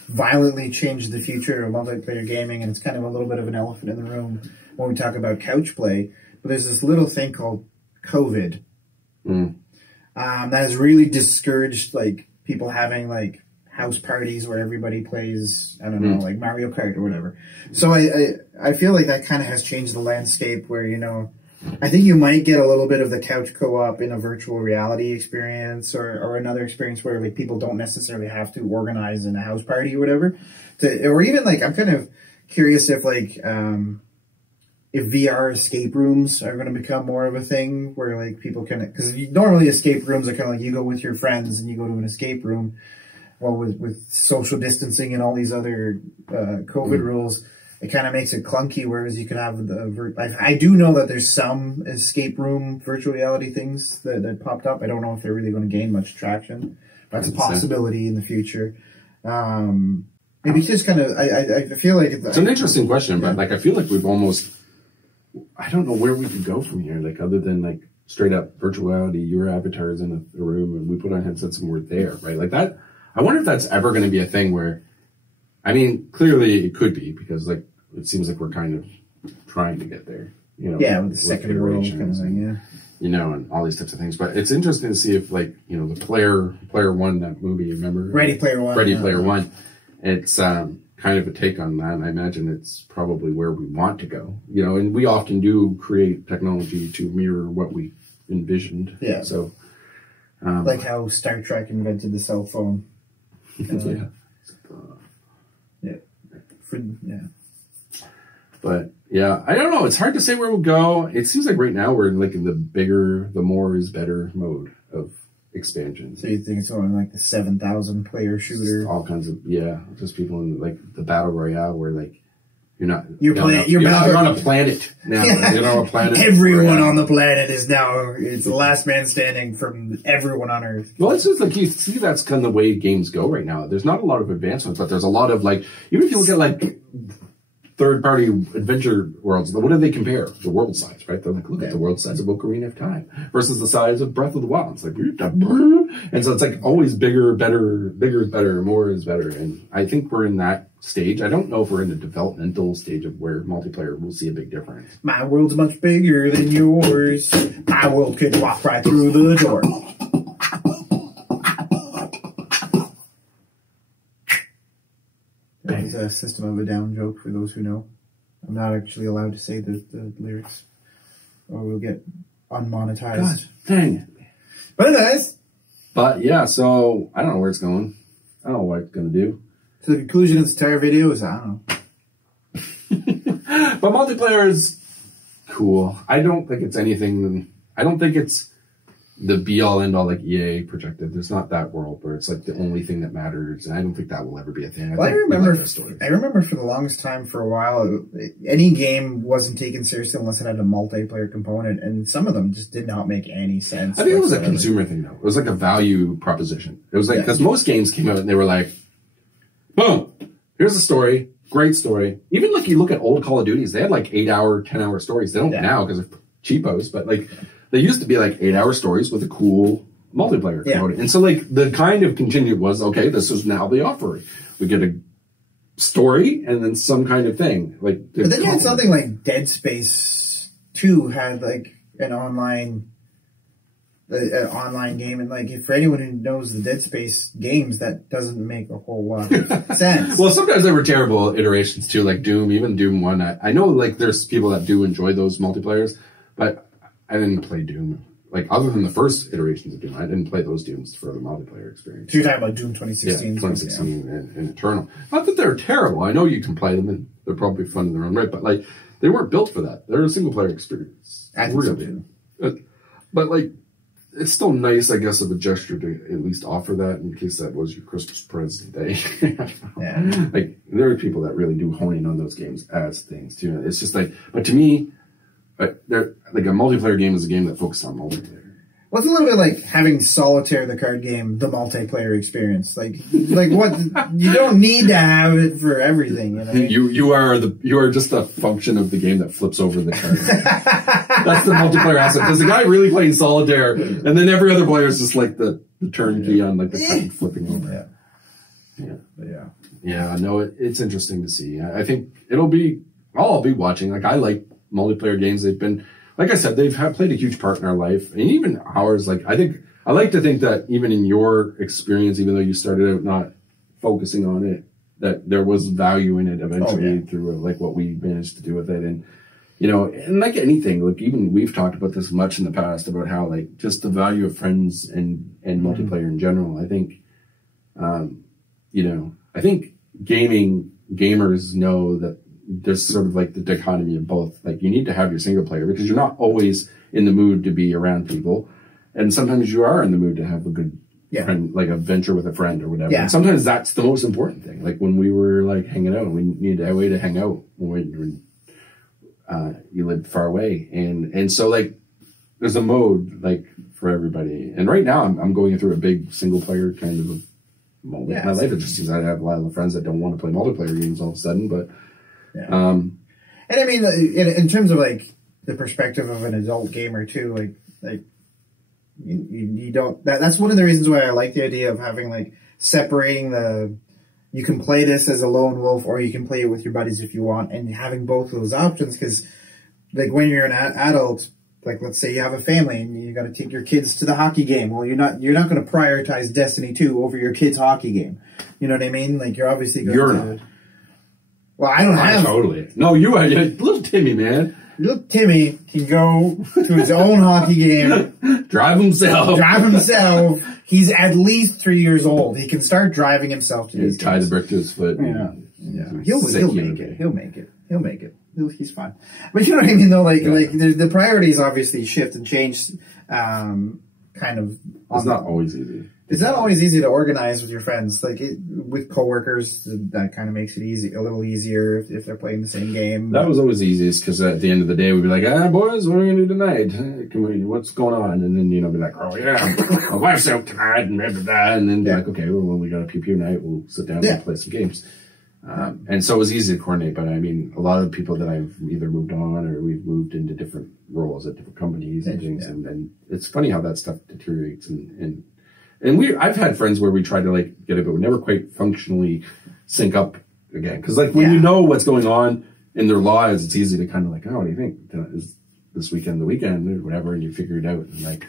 violently changed the future of multiplayer gaming, and it's kind of a little bit of an elephant in the room when we talk about couch play, but there's this little thing called COVID. That has really discouraged like people having like house parties where everybody plays, I don't know, like Mario Kart or whatever. So I feel like that kind of has changed the landscape where, you know, I think you might get a little bit of the couch co-op in a virtual reality experience or another experience where like people don't necessarily have to organize in a house party or whatever. Or even like, I'm kind of curious if like, if VR escape rooms are going to become more of a thing where like people can, because normally escape rooms are kind of like you go with your friends and you go to an escape room. Well, with social distancing and all these other COVID rules, it kind of makes it clunky. Whereas you can have I do know that there's some escape room virtual reality things that popped up. I don't know if they're really going to gain much traction. That's a possibility in the future. Maybe it's just kind of, I feel like it's an interesting question, but like I feel like we've almost, I don't know where we could go from here, like other than like straight up virtual reality, your avatar is in a room and we put on headsets and we're there, right? Like that, I wonder if that's ever going to be a thing where, I mean, clearly it could be because like it seems like we're kind of trying to get there, you know. Yeah, with the second world kind of thing, yeah. You know, and all these types of things. But it's interesting to see if like, you know, the Player One, that movie, you remember? Ready Player One. Ready Player One. It's kind of a take on that, and I imagine it's probably where we want to go. You know, and we often do create technology to mirror what we envisioned. Yeah. So, like how Star Trek invented the cell phone. Yeah. Yeah. But yeah, I don't know. It's hard to say where we'll go. It seems like right now we're like in the bigger, the more is better mode of expansion. So you think it's only like the 7,000 player shooter? All kinds of, yeah, just people in like the BattleRoyale where like you're on a planet now. You're on a planet. Everyone on the planet is now, it's the last man standing from everyone on Earth. Well, it's just like you see that's kind of the way games go right now. There's not a lot of advancements, but there's a lot of like, even if you look at like third-party adventure worlds, what do they compare? The world size, right? They're like, look at the world size of Ocarina of Time versus the size of Breath of the Wild. It's like, and so it's like always bigger, better, more is better. And I think we're in that stage. I don't know if we're in the developmental stage of where multiplayer will see a big difference. My world's much bigger than yours. My world could walk right through the door. That was a System of a Down joke for those who know. I'm not actually allowed to say the lyrics, or we'll get unmonetized. God dang it. But anyways. But yeah, so I don't know where it's going. I don't know what it's going to do. So the conclusion of this entire video is, I don't know. But multiplayer is cool. I don't think it's anything, I don't think it's the be-all, end-all like EA projected. There's not that world where it's like the only thing that matters, and I don't think that will ever be a thing. I remember for the longest time, for a while, any game wasn't taken seriously unless it had a multiplayer component, and some of them just did not make any sense. I think it was a consumer thing, though. It was like a value proposition. It was like, because most games came out and they were like, boom, here's a story, great story. Even like you look at old Call of Duties, they had like 8-hour, 10-hour stories. They don't now because of cheapos, but like, they used to be like 8-hour stories with a cool multiplayer component. And so like the kind of continued was, okay, this is now the offering. We get a story and then some kind of thing. Like, but then you had something like Dead Space 2 had like an online game, and like for anyone who knows the Dead Space games, that doesn't make a whole lot of sense. Well, sometimes there were terrible iterations too, like Doom, even Doom 1. I know like there's people that do enjoy those multiplayers, but I didn't play Doom. Like, other than the first iterations of Doom, I didn't play those Dooms for the multiplayer experience. So you're talking about Doom 2016? Yeah, 2016 and Eternal. Not that they're terrible. I know you can play them, and they're probably fun in their own right, but, like, they weren't built for that. They're a single-player experience. I think so, too. But, like, it's still nice, I guess, of a gesture to at least offer that in case that was your Christmas present day. Yeah. Like, there are people that really do hone in on those games as things, too. It's just like, but to me, like a multiplayer game is a game that focuses on multiplayer. Well, it's a little bit like having Solitaire, the card game, the multiplayer experience. Like what? You don't need to have it for everything. You know? You are just a function of the game that flips over the card. That's the multiplayer aspect. Because the guy really playing Solitaire, and then every other player is just like the turnkey on like the card flipping over. Yeah. No, it's interesting to see. I think I'll be watching. Like, I like multiplayer games. They've been, like I said, they've played a huge part in our life, and even ours. Like, I like to think that even in your experience, even though you started out not focusing on it, that there was value in it eventually through like what we managed to do with it. And, you know, and like anything, like even we've talked about this much in the past about how like just the value of friends and multiplayer in general. I think, you know, I think gamers know that there's sort of like the dichotomy of both. Like you need to have your single player because you're not always in the mood to be around people, and sometimes you are in the mood to have a good friend, like a venture with a friend or whatever. And sometimes that's the most important thing. Like when we were like hanging out, we needed a way to hang out when you lived far away, and so like there's a mode like for everybody. And right now I'm going through a big single player kind of a moment in my life. It just seems I have a lot of friends that don't want to play multiplayer games all of a sudden, but and I mean in terms of like the perspective of an adult gamer too, like you don't, that's one of the reasons why I like the idea of having like separating you can play this as a lone wolf or you can play it with your buddies if you want, and having both of those options. Because like when you're an adult, like let's say you have a family and you got to take your kids to the hockey game. Well, you're not going to prioritize Destiny 2 over your kids' hockey game. You know what I mean? Like you're obviously going to. Well, I don't have. Totally. No, you are. Little Timmy, man. Little Timmy can go to his own hockey game. Drive himself. He's at least 3 years old. He can start driving himself to these tie the brick to his foot. Yeah. He'll make it. He'll make it. He's fine. But you know what I mean, though? Like the priorities obviously shift and change, kind of. It's not always easy. It's not always easy to organize with your friends. Like with coworkers, that kind of makes it a little easier if they're playing the same game. That was always easiest because at the end of the day, we'd be like, boys, what are we going to do tonight? What's going on? And then, be like, oh, yeah, my wife's out tonight, and blah, blah, blah. And then be like, okay, well, when we got a pew night, we'll sit down and play some games. And so it was easy to coordinate. But I mean, a lot of the people that I've either moved on or we've moved into different roles at different companies and things. And it's funny how that stuff deteriorates. And I've had friends where we tried to like get it, but we never quite functionally sync up again. Because like when you know what's going on in their lives, it's easy to kind of like, oh, what do you think? Is this weekend the weekend or whatever? And you figure it out. And like,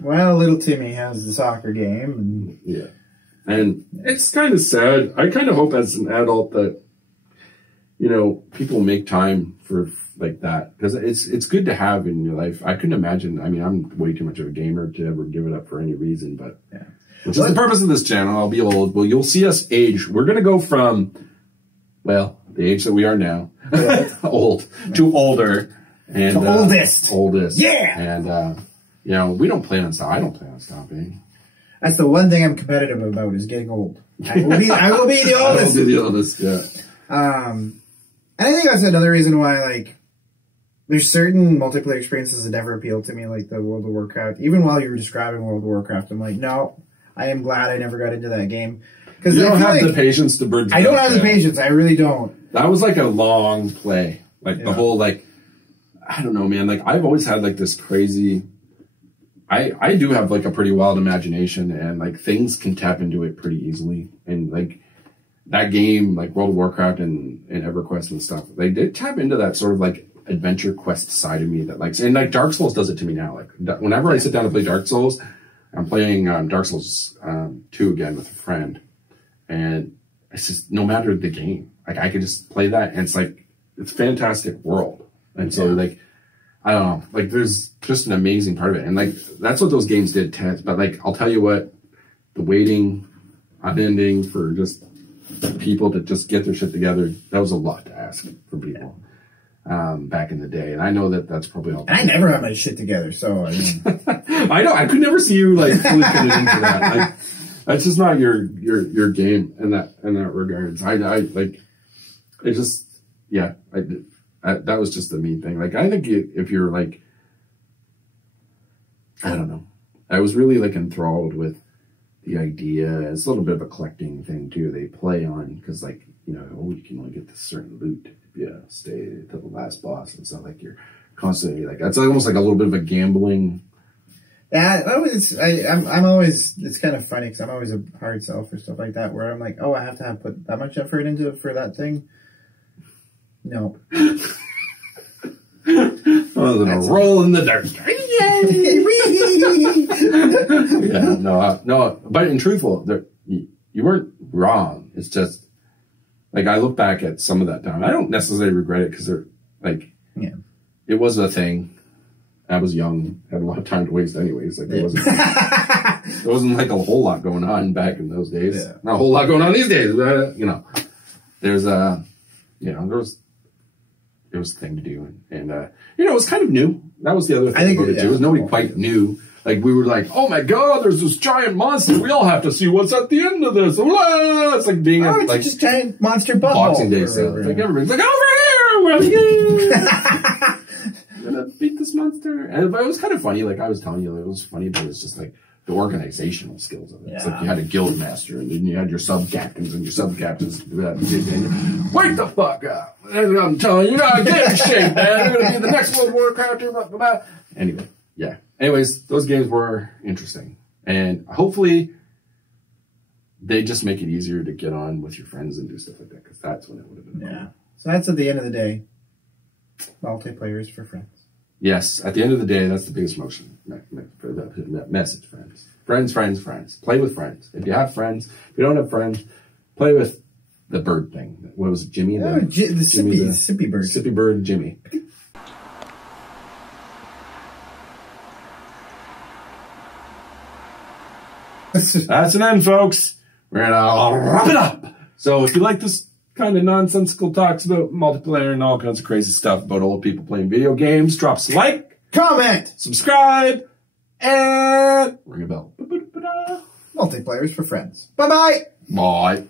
well, little Timmy has the soccer game. And it's kind of sad. I kind of hope as an adult that, people make time for like that. Because it's good to have in your life. I couldn't imagine. I mean, I'm way too much of a gamer to ever give it up for any reason. But which is the purpose of this channel. I'll be old. Well, you'll see us age. We're going to go from, the age that we are now, old, to older. And oldest. Yeah. And, we don't plan on stopping. I don't plan on stopping. That's the one thing I'm competitive about is getting old. I will be the oldest. I will be the oldest, And I think that's another reason why, like, there's certain multiplayer experiences that never appealed to me, like the World of Warcraft. Even while you were describing World of Warcraft, I'm like, no, I am glad I never got into that game. Because you don't have the patience to bridge. I don't have the patience. I really don't. That was like a long play. Like the whole, like, I don't know, man. Like, I've always had like this crazy. I do have like a pretty wild imagination, and like things can tap into it pretty easily. And like that game, like World of Warcraft and EverQuest and stuff, they did tap into that sort of like adventure quest side of me that likes, and like Dark Souls does it to me now. Like whenever I sit down to play Dark Souls, I'm playing Dark Souls 2 again with a friend, and it's just no matter the game, like I could just play that, and it's like it's a fantastic world. And so like I don't know, like there's just an amazing part of it, and like that's what those games did. But like I'll tell you what, the waiting, unending for just people to just get their shit together, that was a lot to ask from people back in the day. And I know that that's probably all. And I never had my shit together, so I mean, I know I could never see you like fully committed into that. Like that's just not your game in that regards. I like it just that was just the mean thing. Like, I think if you're like, I don't know. I was really like enthralled with the idea. It's a little bit of a collecting thing too. They play on, because like, you can only get this certain loot if you stay to the last boss. It's not like you're constantly like, that's almost like a little bit of a gambling. Yeah, I'm always, it's kind of funny because I'm always a hard sell for stuff like that, where I'm like, oh, I have to put that much effort into it for that thing. No. Roll in the dirt. No. But in truthful, you weren't wrong. It's just like I look back at some of that time. I don't necessarily regret it because it was a thing. I was young, had a lot of time to waste, anyways. Like there wasn't like a whole lot going on back in those days. Yeah. Not a whole lot going on these days. But, there's you know, it was a thing to do, and you know, it was kind of new. That was the other thing about it too. Was nobody quite knew. Like we were like, oh my god, there's this giant monster. We all have to see what's at the end of this. It's like being it's like just giant monster butthole. Boxing Day sale. Like everybody's like, over here, where are you? I'm gonna beat this monster. And it was kind of funny. Like I was telling you, it was funny, but it's just like the organizational skills of it. It's like you had a guild master, and then you had your sub captains, and your sub captains. Wake the fuck up! I'm telling you, you gotta get in shape, man. You're gonna be the next World War character. Anyway, yeah. Anyways, those games were interesting, and hopefully they just make it easier to get on with your friends and do stuff like that, because that's when it would have been fun. So that's at the end of the day. Multiplayer is for friends. Yes, at the end of the day, that's the biggest motion for that message, friends. Friends, friends, friends. Play with friends. If you have friends, if you don't have friends, play with the bird thing. What was it, Jimmy? The sippy bird. Sippy bird, Jimmy. That's an end, folks. We're gonna wrap it up. So if you like this kind of nonsensical talks about multiplayer and all kinds of crazy stuff about old people playing video games, drop us a like, comment, subscribe, and ring a bell. Multiplayer is for friends. Bye-bye. Bye.